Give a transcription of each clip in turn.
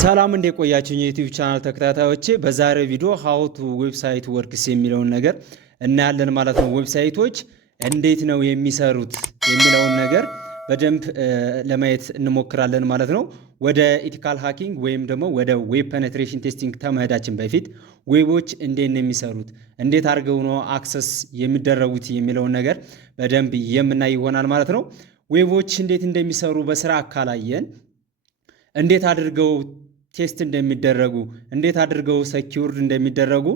ሰላም እንደቆያችሁ የዩቲዩብ ቻናል ተከታታዮቼ በዛሬው ቪዲዮ how to website works የሚለውን ነገር እናያለን ማለት ነው። ዌብሳይቶች እንዴት ነው የሚሰሩት የሚለውን ነገር በደንብ ለማየት እንሞክራለን ማለት ነው። ወደ ኢቲካል ሃኪንግ ወይም ደግሞ ወደ ዌብ ፔኔትሬሽን ቴስቲንግ ተመሄዳችን በፊት ዌቦች እንዴት ነው የሚሰሩት፣ እንዴት አድርገው ነው አክሰስ የሚደረጉት የሚለውን ነገር በደንብ የምናይ ይሆናል ማለት ነው። ዌቦች እንዴት እንደሚሰሩ በስራ አካላየን እንዴት አድርገው ቴስት እንደሚደረጉ እንዴት አድርገው ሴኪዩርድ እንደሚደረጉ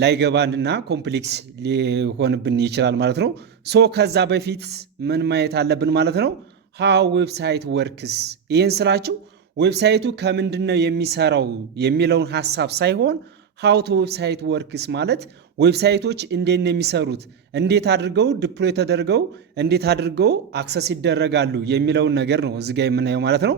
ላይገባንና ኮምፕሌክስ ሊሆንብን ይችላል ማለት ነው። ሶ ከዛ በፊት ምን ማየት አለብን ማለት ነው? ሃው ዌብሳይት ወርክስ። ይህን ስላችሁ ዌብሳይቱ ከምንድነው የሚሰራው የሚለውን ሐሳብ ሳይሆን ሃው ቱ ዌብሳይት ወርክስ ማለት ዌብሳይቶች እንዴት ነው የሚሰሩት፣ እንዴት አድርገው ዲፕሎይ ተደርገው እንዴት አድርገው አክሰስ ይደረጋሉ የሚለውን ነገር ነው እዚህ ጋር የምናየው ማለት ነው።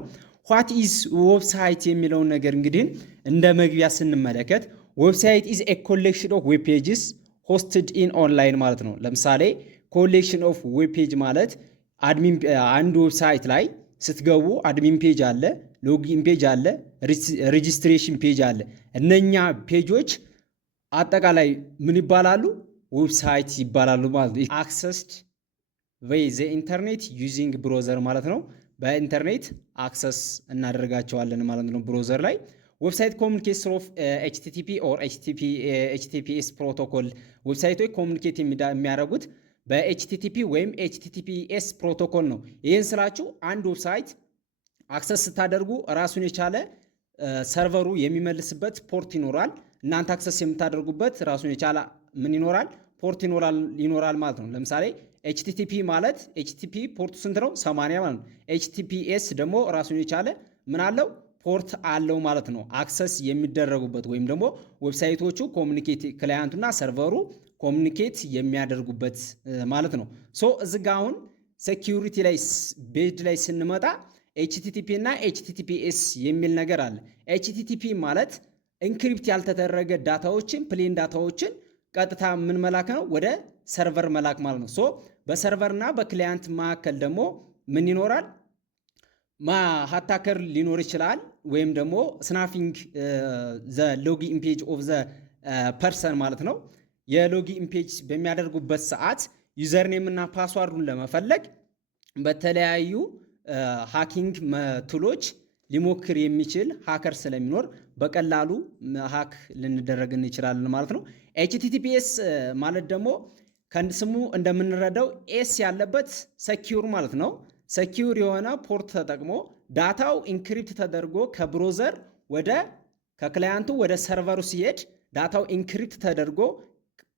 ዋት ኢዝ ዌብሳይት የሚለውን ነገር እንግዲህ እንደ መግቢያ ስንመለከት ዌብሳይት ኢዝ ኤ ኮሌክሽን ኦፍ ዌብ ፔጅስ ሆስትድ ኢን ኦንላይን ማለት ነው። ለምሳሌ ኮሌክሽን ኦፍ ዌብ ፔጅ ማለት አንድ ዌብሳይት ላይ ስትገቡ አድሚን ፔጅ አለ፣ ሎጊን ፔጅ አለ፣ ሬጂስትሬሽን ፔጅ አለ። እነኛ ፔጆች አጠቃላይ ምን ይባላሉ? ዌብሳይት ይባላሉ ማለት ነው። አክሰስድ ቬይ ዘ ኢንተርኔት ዩዚንግ ብሮዘር ማለት ነው። በኢንተርኔት አክሰስ እናደርጋቸዋለን ማለት ነው ብሮዘር ላይ። ዌብሳይት ኮሚኒኬትስ ኦፍ ኤችቲቲፒ ኦር ኤችቲቲፒኤስ ፕሮቶኮል። ዌብሳይቶች ኮሚኒኬት የሚያደርጉት በኤችቲቲፒ ወይም ኤችቲቲፒኤስ ፕሮቶኮል ነው። ይህን ስላችሁ አንድ ዌብሳይት አክሰስ ስታደርጉ ራሱን የቻለ ሰርቨሩ የሚመልስበት ፖርት ይኖራል። እናንተ አክሰስ የምታደርጉበት ራሱን የቻለ ምን ይኖራል? ፖርት ይኖራል ማለት ነው። ለምሳሌ ኤችቲቲፒ ማለት ኤችቲቲፒ ፖርቱ ስንት ነው? 80 ማለት ነው። ኤችቲቲፒኤስ ደግሞ ራሱን የቻለ ምን አለው? ፖርት አለው ማለት ነው። አክሰስ የሚደረጉበት ወይም ደግሞ ዌብሳይቶቹ ኮሚኒኬት ክላያንቱና ሰርቨሩ ኮሚኒኬት የሚያደርጉበት ማለት ነው። ሶ እዚህ ጋር አሁን ሴኪዩሪቲ ላይ ቤጅ ላይ ስንመጣ ኤችቲቲፒ እና ኤችቲቲፒኤስ የሚል ነገር አለ። ኤችቲቲፒ ማለት ኢንክሪፕት ያልተደረገ ዳታዎችን ፕሌን ዳታዎችን ቀጥታ ምን መላክ ነው? ወደ ሰርቨር መላክ ማለት ነው። ሶ በሰርቨርና በክላያንት መካከል ደግሞ ምን ይኖራል? ሃታከር ሊኖር ይችላል፣ ወይም ደግሞ ስናፊንግ ዘ ሎጊን ፔጅ ኦፍ ዘ ፐርሰን ማለት ነው። የሎጊን ፔጅ በሚያደርጉበት ሰዓት ዩዘርኔም እና ፓስዋርዱን ለመፈለግ በተለያዩ ሃኪንግ ቱሎች ሊሞክር የሚችል ሃከር ስለሚኖር በቀላሉ ሃክ ልንደረግ እንችላለን ማለት ነው። ኤችቲቲፒኤስ ማለት ደግሞ ከስሙ እንደምንረዳው ኤስ ያለበት ሰኪዩር ማለት ነው። ሰኪዩር የሆነ ፖርት ተጠቅሞ ዳታው ኢንክሪፕት ተደርጎ ከብሮዘር ከክላያንቱ ወደ ሰርቨሩ ሲሄድ ዳታው ኢንክሪፕት ተደርጎ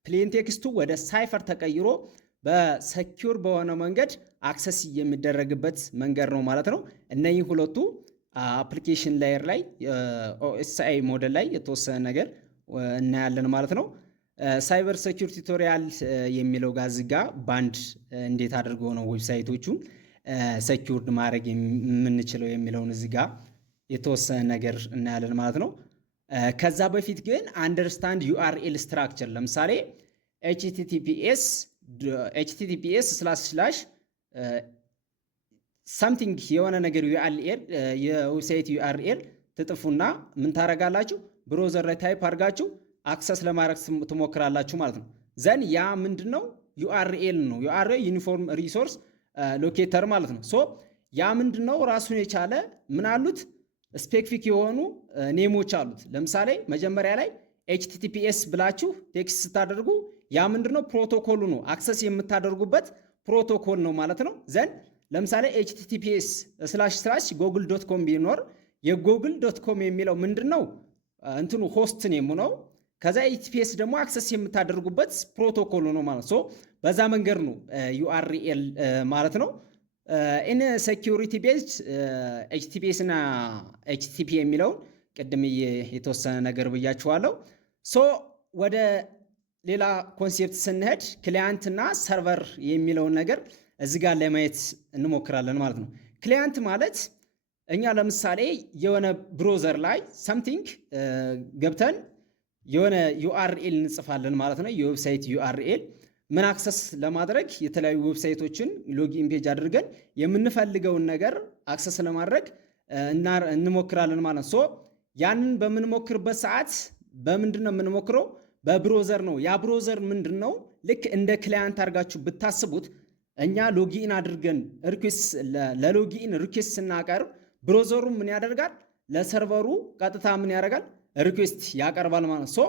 ፕሌን ቴክስቱ ወደ ሳይፈር ተቀይሮ በሰኪዩር በሆነ መንገድ አክሰስ የሚደረግበት መንገድ ነው ማለት ነው። እነዚህ ሁለቱ አፕሊኬሽን ላየር ላይ ኦኤስአይ ሞዴል ላይ የተወሰነ ነገር እናያለን ማለት ነው። ሳይበር ሴኩሪቲ ቱቶሪያል የሚለው ጋዝጋ ባንድ እንዴት አድርገው ነው ዌብሳይቶቹን ሴኩርድ ማድረግ የምንችለው የሚለውን እዚጋ የተወሰነ ነገር እናያለን ማለት ነው። ከዛ በፊት ግን አንደርስታንድ ዩአርኤል ስትራክቸር። ለምሳሌ https ሳምቲንግ የሆነ ነገር ዩአርኤል የዌብሳይት ዩአርኤል ትጥፉና ምን ታረጋላችሁ? ብሮዘር ላይ ታይፕ አድርጋችሁ አክሰስ ለማድረግ ትሞክራላችሁ ማለት ነው። ዘን ያ ምንድነው? ዩአርኤል ነው። ዩአርኤል ዩኒፎርም ሪሶርስ ሎኬተር ማለት ነው። ሶ ያ ምንድነው? ራሱን የቻለ ምን አሉት? ስፔሲፊክ የሆኑ ኔሞች አሉት። ለምሳሌ መጀመሪያ ላይ ኤችቲቲፒኤስ ብላችሁ ቴክስት ስታደርጉ ያ ምንድነው? ፕሮቶኮሉ ነው። አክሰስ የምታደርጉበት ፕሮቶኮል ነው ማለት ነው። ዘን ለምሳሌ https google.com ቢኖር የጎግል.com የሚለው ምንድነው? እንትኑ ሆስት ኔሙ ነው። ከዛ https ደግሞ አክሰስ የምታደርጉበት ፕሮቶኮል ነው ማለት ነው። በዛ መንገድ ነው ዩአርኤል ማለት ነው። ኢን ሴኩሪቲ ቤዝድ https እና http የሚለው ቅድም የተወሰነ ነገር ብያችኋለሁ። ሶ ወደ ሌላ ኮንሴፕት ስንሄድ ክላያንት እና ሰርቨር የሚለውን ነገር እዚህ ጋር ለማየት እንሞክራለን ማለት ነው። ክላያንት ማለት እኛ ለምሳሌ የሆነ ብሮዘር ላይ ሳምቲንግ ገብተን የሆነ ዩአርኤል እንጽፋለን ማለት ነው። የዌብሳይት ዩአርኤል ምን አክሰስ ለማድረግ የተለያዩ ዌብሳይቶችን ሎጊን ፔጅ አድርገን የምንፈልገውን ነገር አክሰስ ለማድረግ እንሞክራለን ማለት ነው። ያንን በምንሞክርበት ሰዓት በምንድን ነው የምንሞክረው? በብሮዘር ነው። ያ ብሮዘር ምንድን ነው? ልክ እንደ ክላያንት አድርጋችሁ ብታስቡት እኛ ሎጊን አድርገን ለሎጊን ሪኩዌስት ስናቀርብ ብሮዘሩ ምን ያደርጋል? ለሰርቨሩ ቀጥታ ምን ያደርጋል? ሪኩዌስት ያቀርባል ማለት ነው።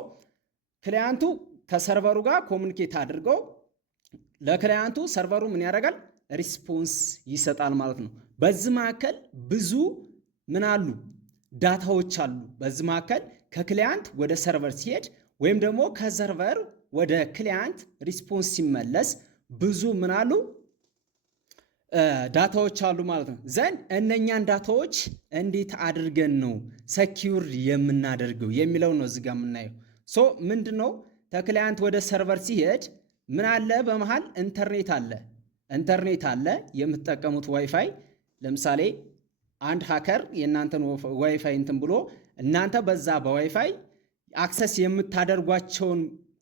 ክላያንቱ ከሰርቨሩ ጋር ኮሚኒኬት አድርገው ለክላያንቱ ሰርቨሩ ምን ያደርጋል? ሪስፖንስ ይሰጣል ማለት ነው። በዚህ መካከል ብዙ ምን አሉ? ዳታዎች አሉ። በዚህ መካከል ከክላያንት ወደ ሰርቨር ሲሄድ ወይም ደግሞ ከሰርቨር ወደ ክላያንት ሪስፖንስ ሲመለስ ብዙ ምን አሉ? ዳታዎች አሉ ማለት ነው። ዘንድ እነኛን ዳታዎች እንዴት አድርገን ነው ሰኪውር የምናደርገው የሚለው ነው እዚህ ጋር የምናየው። ምንድን ነው ከክላያንት ወደ ሰርቨር ሲሄድ ምን አለ? በመሃል ኢንተርኔት አለ። የምትጠቀሙት ዋይፋይ ለምሳሌ አንድ ሃከር የእናንተን ዋይፋይ እንትን ብሎ እናንተ በዛ በዋይፋይ አክሰስ የምታደርጓቸውን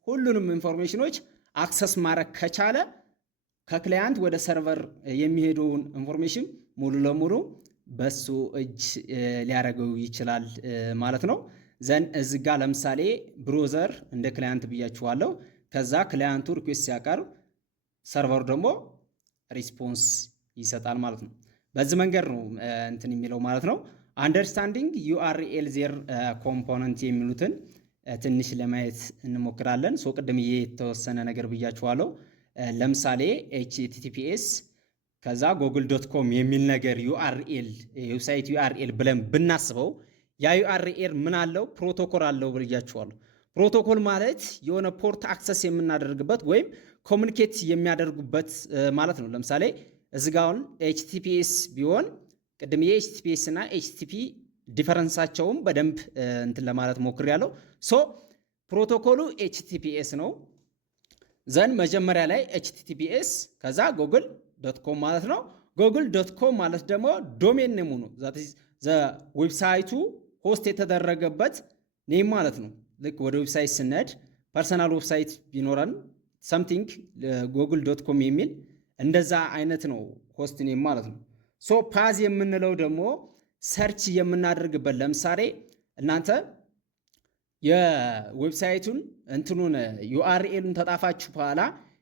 ሁሉንም ኢንፎርሜሽኖች አክሰስ ማድረግ ከቻለ ከክላያንት ወደ ሰርቨር የሚሄደውን ኢንፎርሜሽን ሙሉ ለሙሉ በሱ እጅ ሊያደርገው ይችላል ማለት ነው። ዘን እዚህ ጋር ለምሳሌ ብሮዘር እንደ ክላያንት ብያችኋለሁ። ከዛ ክላያንቱ ሪኩዌስት ሲያቀርብ ሰርቨሩ ደግሞ ሪስፖንስ ይሰጣል ማለት ነው። በዚህ መንገድ ነው እንትን የሚለው ማለት ነው። አንደርስታንዲንግ ዩአርኤል ዜር ኮምፖነንት የሚሉትን ትንሽ ለማየት እንሞክራለን። ቅድም የተወሰነ ነገር ብያችኋለሁ። ለምሳሌ https ከዛ google.com የሚል ነገር ዩአርኤል የዌብሳይት ዩአርኤል ብለን ብናስበው ያ ዩአርኤል ምን አለው? ፕሮቶኮል አለው ብያችኋለሁ። ፕሮቶኮል ማለት የሆነ ፖርት አክሰስ የምናደርግበት ወይም ኮሚኒኬት የሚያደርጉበት ማለት ነው። ለምሳሌ እዚህ ጋር አሁን https ቢሆን ቅድም የhttps እና http ዲፈረንሳቸውም በደንብ እንትን ለማለት ሞክሬያለሁ። ፕሮቶኮሉ https ነው። ዘን መጀመሪያ ላይ https ከዛ google.com ማለት ነው። google.com ማለት ደግሞ ዶሜን ኔሙ ነው። ዌብሳይቱ ሆስት የተደረገበት ኔም ማለት ነው። ልክ ወደ ዌብሳይት ስንሄድ ፐርሰናል ዌብሳይት ቢኖረን ሰምቲንግ google.com የሚል እንደዛ አይነት ነው ሆስት ኔም ማለት ነው። ፓዝ የምንለው ደግሞ ሰርች የምናደርግበት ለምሳሌ እናንተ የዌብሳይቱን እንትኑን ዩአርኤሉን ተጣፋችሁ በኋላ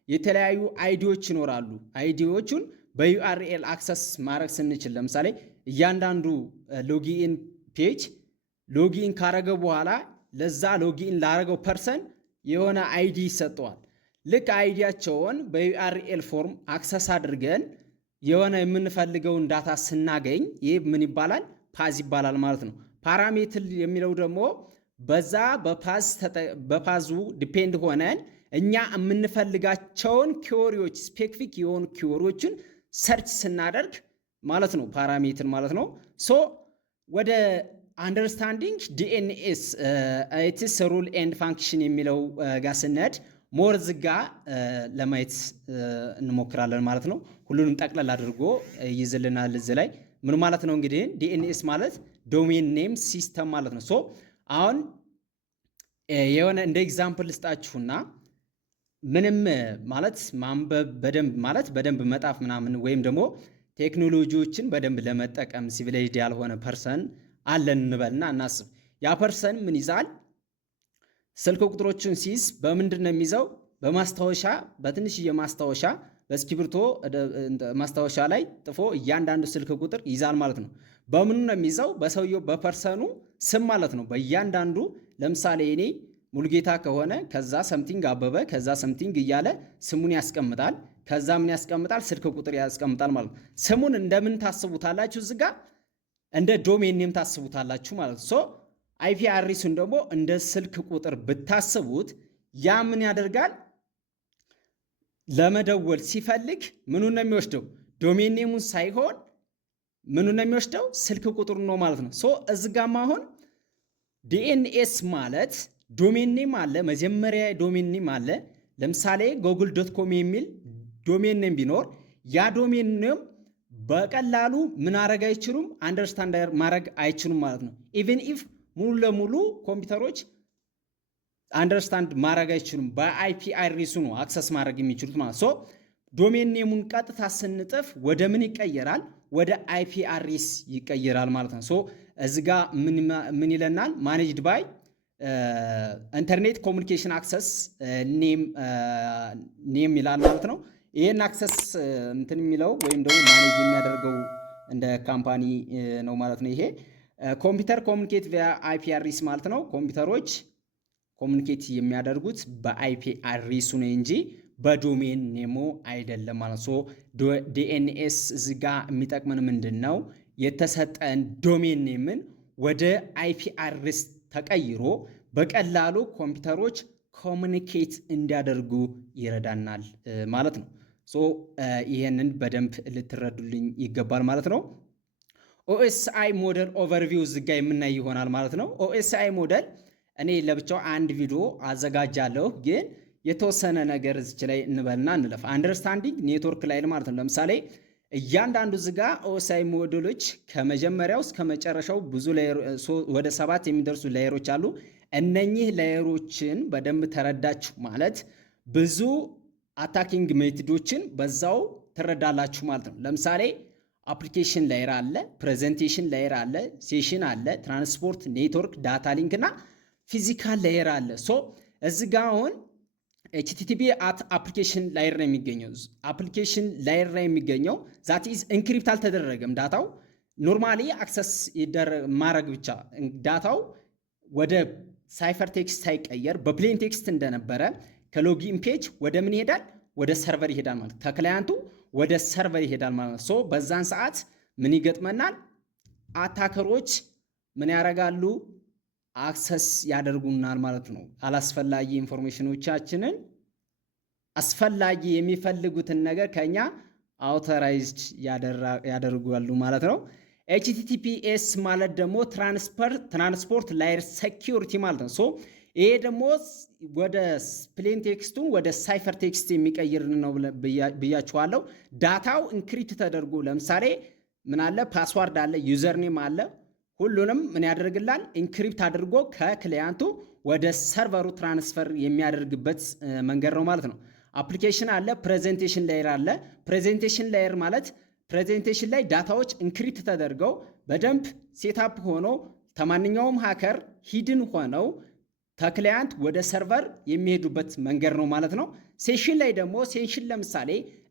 የተለያዩ አይዲዎች ይኖራሉ። አይዲዎቹን በዩአርኤል አክሰስ ማድረግ ስንችል ለምሳሌ እያንዳንዱ ሎጊኢን ፔጅ ሎጊኢን ካረገ በኋላ ለዛ ሎጊኢን ላረገው ፐርሰን የሆነ አይዲ ይሰጠዋል። ልክ አይዲያቸውን በዩአርኤል ፎርም አክሰስ አድርገን የሆነ የምንፈልገውን ዳታ ስናገኝ ይህ ምን ይባላል? ፓዝ ይባላል ማለት ነው። ፓራሜትር የሚለው ደግሞ በዛ በፓዙ ዲፔንድ ሆነን እኛ የምንፈልጋቸውን ኪወሪዎች ስፔሲፊክ የሆኑ ኪወሪዎችን ሰርች ስናደርግ ማለት ነው ፓራሜትር ማለት ነው። ወደ አንደርስታንዲንግ ዲኤንኤስ ኢትስ ሩል ኤንድ ፋንክሽን የሚለው ጋር ስንሄድ ሞር ዝጋ ለማየት እንሞክራለን ማለት ነው። ሁሉንም ጠቅለል አድርጎ ይዝልናል። እዚህ ላይ ምን ማለት ነው እንግዲህ ዲኤንኤስ ማለት ዶሜን ኔም ሲስተም ማለት ነው። አሁን የሆነ እንደ ኤግዛምፕል ልስጣችሁና ምንም ማለት ማንበብ በደንብ መጣፍ ምናምን ወይም ደግሞ ቴክኖሎጂዎችን በደንብ ለመጠቀም ሲቪላይዝድ ያልሆነ ፐርሰን አለን እንበልና እናስብ። ያ ፐርሰን ምን ይዛል? ስልክ ቁጥሮችን ሲይዝ በምንድን ነው የሚይዘው? በማስታወሻ በትንሽዬ ማስታወሻ በእስክሪብቶ ማስታወሻ ላይ ጥፎ እያንዳንዱ ስልክ ቁጥር ይዛል ማለት ነው። በምኑ ነው የሚይዘው? በሰውየው በፐርሰኑ ስም ማለት ነው። በእያንዳንዱ ለምሳሌ እኔ ሙሉጌታ ከሆነ ከዛ ሰምቲንግ አበበ ከዛ ሰምቲንግ እያለ ስሙን ያስቀምጣል። ከዛ ምን ያስቀምጣል? ስልክ ቁጥር ያስቀምጣል ማለት ነው። ስሙን እንደምን ታስቡታላችሁ? እዚህ ጋር እንደ ዶሜን ኔም ታስቡታላችሁ ማለት ነው። አይፒ አድሬሱን ደግሞ እንደ ስልክ ቁጥር ብታስቡት ያ ምን ያደርጋል? ለመደወል ሲፈልግ ምኑን ነው የሚወስደው? ዶሜን ኔሙን ሳይሆን ምኑን ነው የሚወስደው? ስልክ ቁጥሩን ነው ማለት ነው። እዚህ ጋር አሁን ዲኤንኤስ ማለት ዶሜን ኔም አለ፣ መጀመሪያ ዶሜን ኔም አለ። ለምሳሌ google.com የሚል ዶሜን ኔም ቢኖር ያ ዶሜን ኔም በቀላሉ ምን አረግ አይችሉም? አንደርስታንድ ማድረግ አይችሉም ማለት ነው። ኢቨን ኢፍ ሙሉ ለሙሉ ኮምፒውተሮች አንደርስታንድ ማድረግ አይችሉም። በአይፒ አድሬሱ ነው አክሰስ ማድረግ የሚችሉት ማለት ዶሜን ኔሙን ቀጥታ ስንጥፍ ወደ ምን ይቀየራል? ወደ አይፒ አድሬስ ይቀይራል ማለት ነው። ሶ እዚህ ጋር ምን ይለናል? ማኔጅድ ባይ ኢንተርኔት ኮሚኒኬሽን አክሰስ ኔም ይላል ማለት ነው። ይህን አክሰስ እንትን የሚለው ወይም ደግሞ ማኔጅ የሚያደርገው እንደ ካምፓኒ ነው ማለት ነው። ይሄ ኮምፒውተር ኮሚኒኬት ቪያ አይፒ አድሬስ ማለት ነው። ኮምፒውተሮች ኮሚኒኬት የሚያደርጉት በአይፒ አድሬሱ ነው እንጂ በዶሜን ኔሞ አይደለም ማለት ነው። ዲኤንኤስ እዚህ ጋር የሚጠቅመን ምንድን ነው? የተሰጠን ዶሜን ኔምን ወደ አይፒ አድሬስ ተቀይሮ በቀላሉ ኮምፒውተሮች ኮሚኒኬት እንዲያደርጉ ይረዳናል ማለት ነው። ይሄንን በደንብ ልትረዱልኝ ይገባል ማለት ነው። ኦኤስአይ ሞዴል ኦቨርቪው እዚህ ጋር የምናይ ይሆናል ማለት ነው። ኦኤስአይ ሞዴል እኔ ለብቻው አንድ ቪዲዮ አዘጋጃለሁ፣ ግን የተወሰነ ነገር እዚች ላይ እንበልና እንለፍ። አንደርስታንዲንግ ኔትወርክ ላይ ማለት ነው። ለምሳሌ እያንዳንዱ ዝጋ ኦኤስአይ ሞዴሎች ከመጀመሪያው እስከ መጨረሻው ብዙ ወደ 7 የሚደርሱ ላየሮች አሉ። እነኚህ ላየሮችን በደንብ ተረዳችሁ ማለት ብዙ አታኪንግ ሜቶዶችን በዛው ትረዳላችሁ ማለት ነው። ለምሳሌ አፕሊኬሽን ላየር አለ፣ ፕሬዘንቴሽን ላየር አለ፣ ሴሽን አለ፣ ትራንስፖርት ኔትወርክ፣ ዳታ ሊንክ እና ፊዚካል ላየር አለ። እዚህ ጋ አሁን ኤችቲቲፒ አፕሊኬሽን ላየር ነው የሚገኘው። አፕሊኬሽን ላየር ላይ የሚገኘው ዛት ኢዝ ኢንክሪፕት አልተደረገም። ዳታው ኖርማሊ አክሰስ ማድረግ ብቻ ዳታው ወደ ሳይፈር ቴክስት ሳይቀየር በፕሌን ቴክስት እንደነበረ ከሎጊን ፔጅ ወደ ምን ይሄዳል? ወደ ሰርቨር ይሄዳል ማለት ከክላያንቱ ወደ ሰርቨር ይሄዳል ማለት ነው። በዛን ሰዓት ምን ይገጥመናል? አታከሮች ምን ያደርጋሉ? አክሰስ ያደርጉናል ማለት ነው። አላስፈላጊ ኢንፎርሜሽኖቻችንን አስፈላጊ የሚፈልጉትን ነገር ከኛ አውቶራይዝድ ያደርጋሉ ማለት ነው። ኤችቲቲፒኤስ ማለት ደግሞ ትራንስፖርት ላየር ሴኪዩሪቲ ማለት ነው። ይሄ ደግሞ ወደ ፕሌን ቴክስቱን ወደ ሳይፈር ቴክስት የሚቀይር ነው ብያችኋለሁ። ዳታው ኢንክሪፕት ተደርጎ ለምሳሌ ምን አለ? ፓስዋርድ አለ፣ ዩዘርኔም አለ። ሁሉንም ምን ያደርግላል? ኢንክሪፕት አድርጎ ከክሊያንቱ ወደ ሰርቨሩ ትራንስፈር የሚያደርግበት መንገድ ነው ማለት ነው። አፕሊኬሽን አለ፣ ፕሬዘንቴሽን ላየር አለ። ፕሬዘንቴሽን ላየር ማለት ፕሬዘንቴሽን ላይ ዳታዎች ኢንክሪፕት ተደርገው በደንብ ሴታፕ ሆኖ ከማንኛውም ሃከር ሂድን ሆነው ከክሊያንት ወደ ሰርቨር የሚሄዱበት መንገድ ነው ማለት ነው። ሴሽን ላይ ደግሞ ሴሽን ለምሳሌ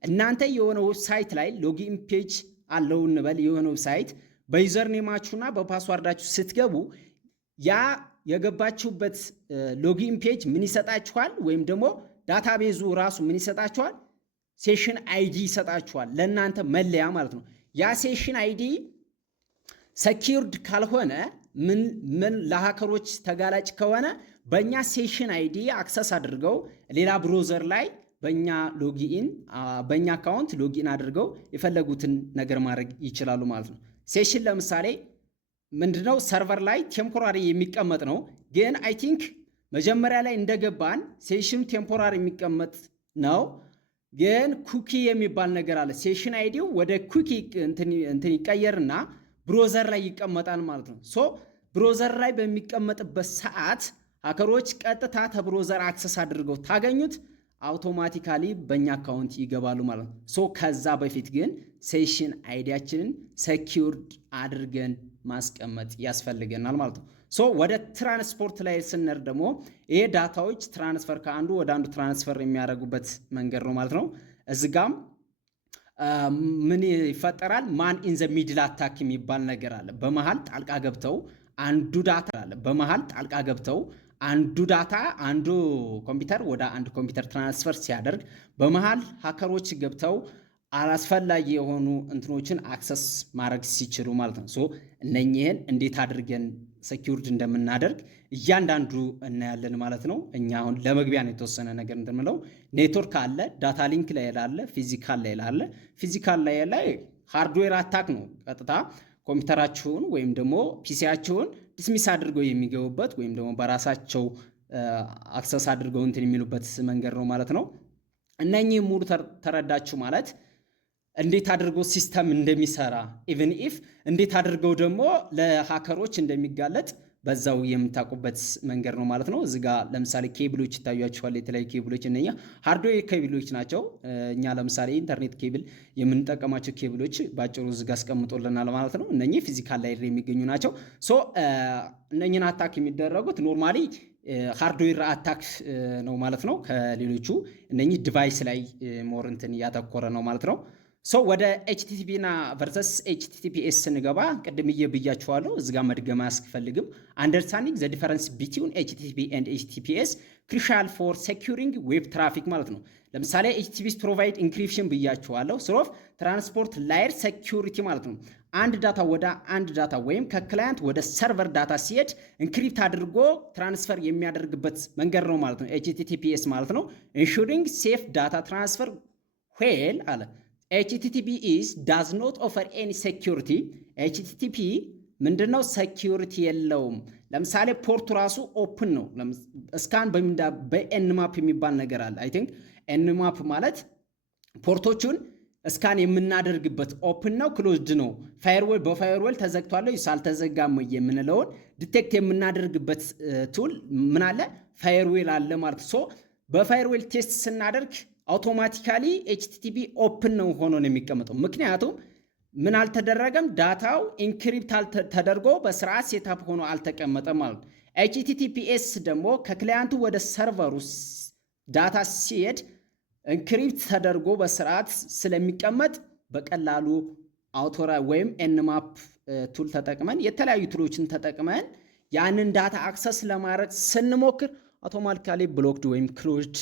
እናንተ የሆነ ዌብሳይት ላይ ሎጊን ፔጅ አለው እንበል። የሆነ ዌብሳይት በዩዘር ኔማችሁና በፓስዋርዳችሁ ስትገቡ ያ የገባችሁበት ሎጊን ፔጅ ምን ይሰጣችኋል? ወይም ደግሞ ዳታቤዙ ራሱ ምን ይሰጣችኋል? ሴሽን አይዲ ይሰጣችኋል፣ ለእናንተ መለያ ማለት ነው። ያ ሴሽን አይዲ ሰኪውርድ ካልሆነ ምን ለሃከሮች ተጋላጭ ከሆነ በእኛ ሴሽን አይዲ አክሰስ አድርገው ሌላ ብሮዘር ላይ በእኛ አካውንት ሎጊን አድርገው የፈለጉትን ነገር ማድረግ ይችላሉ ማለት ነው። ሴሽን ለምሳሌ ምንድነው? ሰርቨር ላይ ቴምፖራሪ የሚቀመጥ ነው። ግን አይ ቲንክ መጀመሪያ ላይ እንደገባን ሴሽኑ ቴምፖራሪ የሚቀመጥ ነው። ግን ኩኪ የሚባል ነገር አለ። ሴሽን አይዲው ወደ ኩኪ እንትን ይቀየርና ብሮዘር ላይ ይቀመጣል ማለት ነው። ብሮዘር ላይ በሚቀመጥበት ሰዓት ሃከሮች ቀጥታ ተብሮዘር አክሰስ አድርገው ታገኙት አውቶማቲካሊ በእኛ አካውንት ይገባሉ ማለት ነው። ከዛ በፊት ግን ሴሽን አይዲያችንን ሴኪውርድ አድርገን ማስቀመጥ ያስፈልገናል ማለት ነው። ወደ ትራንስፖርት ላይ ስንር ደግሞ ይሄ ዳታዎች ትራንስፈር ከአንዱ ወደ አንዱ ትራንስፈር የሚያደርጉበት መንገድ ነው ማለት ነው። እዚህ ጋም ምን ይፈጠራል? ማን ኢን ዘ ሚድል አታክ የሚባል ነገር አለ። በመሃል ጣልቃ ገብተው አንዱ ዳታ አንዱ ኮምፒውተር ወደ አንድ ኮምፒውተር ትራንስፈር ሲያደርግ በመሃል ሃከሮች ገብተው አላስፈላጊ የሆኑ እንትኖችን አክሰስ ማድረግ ሲችሉ ማለት ነው። እነኚህን እንዴት አድርገን ሴኪውርድ እንደምናደርግ እያንዳንዱ እናያለን ማለት ነው። እኛ አሁን ለመግቢያ ነው የተወሰነ ነገር እንደምለው ኔትወርክ አለ፣ ዳታ ሊንክ ላይ አለ፣ ፊዚካል ላይ አለ። ፊዚካል ላይ ሃርድዌር አታክ ነው። ቀጥታ ኮምፒውተራችሁን ወይም ደግሞ ፒሲያችሁን ዲስሚስ አድርገው የሚገቡበት ወይም ደግሞ በራሳቸው አክሰስ አድርገው እንትን የሚሉበት መንገድ ነው ማለት ነው። እነኚህ ሙሉ ተረዳችሁ ማለት እንዴት አድርገው ሲስተም እንደሚሰራ ኢቭን ኢፍ እንዴት አድርገው ደግሞ ለሃከሮች እንደሚጋለጥ በዛው የምታውቁበት መንገድ ነው ማለት ነው። እዚህ ጋር ለምሳሌ ኬብሎች ይታያችኋል። የተለያዩ ኬብሎች እነኛ ሃርድዌር ኬብሎች ናቸው። እኛ ለምሳሌ ኢንተርኔት ኬብል የምንጠቀማቸው ኬብሎች ባጭሩ እዚህ ጋር አስቀምጦልናል ማለት ነው። እነኚህ ፊዚካል ላይ የሚገኙ ናቸው። ሶ እነኚህን አታክ የሚደረጉት ኖርማሊ ሃርድዌር አታክ ነው ማለት ነው። ከሌሎቹ እነኚህ ዲቫይስ ላይ ሞር እንትን እያተኮረ ነው ማለት ነው። ሶ ወደ ኤችቲቲፒ እና ቨርሰስ ኤችቲቲፒኤስ ስንገባ ቅድም ብያችኋለሁ። እዚህ ጋር መድገም አያስፈልግም። አንደርስታንዲንግ ዘ ዲፈረንስ ቢትዊን ኤችቲቲፒ ኤንድ ኤችቲቲፒኤስ ክሩሻል ፎር ሴኩሪንግ ዌብ ትራፊክ ማለት ነው። ለምሳሌ ኤችቲቲፒኤስ ፕሮቫይድ ኢንክሪፕሽን ብያችኋለሁ። ስሮፍ ትራንስፖርት ላየር ሴኩሪቲ ማለት ነው። አንድ ዳታ ወደ አንድ ዳታ ወይም ከክላይንት ወደ ሰርቨር ዳታ ሲሄድ ኢንክሪፕት አድርጎ ትራንስፈር የሚያደርግበት መንገድ ነው ማለት ነው ኤችቲቲፒኤስ ማለት ነው። ኢንሹሪንግ ሴፍ ዳታ ትራንስፈር ዌል አለ HTTP does not offer any security. HTTP ምንድነው? ሴኪዩሪቲ የለውም። ለምሳሌ ፖርቱ ራሱ ኦፕን ነው። እስካን በኤንማፕ የሚባል ነገር አለ። አይ ቲንክ ኤንማፕ ማለት ፖርቶቹን እስካን የምናደርግበት ኦፕን ነው ክሎዝድ ነው። ፋየርዌል በፋየርዌል ተዘግቷል ወይስ አልተዘጋም የምንለውን ዲቴክት የምናደርግበት ቱል ምን አለ? ፋየርዌል አለ ማለት ሶ በፋየርዌል ቴስት ስናደርግ አውቶማቲካሊ ኤችቲቲፒ ኦፕን ነው ሆኖ ነው የሚቀመጠው። ምክንያቱም ምን አልተደረገም? ዳታው ኢንክሪፕት ተደርጎ በስርዓት ሴታፕ ሆኖ አልተቀመጠም ማለት ነው። ኤችቲቲፒኤስ ደግሞ ከክላያንቱ ወደ ሰርቨሩ ዳታ ሲሄድ ኢንክሪፕት ተደርጎ በስርዓት ስለሚቀመጥ በቀላሉ አውቶራ ወይም ኤንማፕ ቱል ተጠቅመን የተለያዩ ቱሎችን ተጠቅመን ያንን ዳታ አክሰስ ለማድረግ ስንሞክር አውቶማቲካሊ ብሎክድ ወይም ክሎዝድ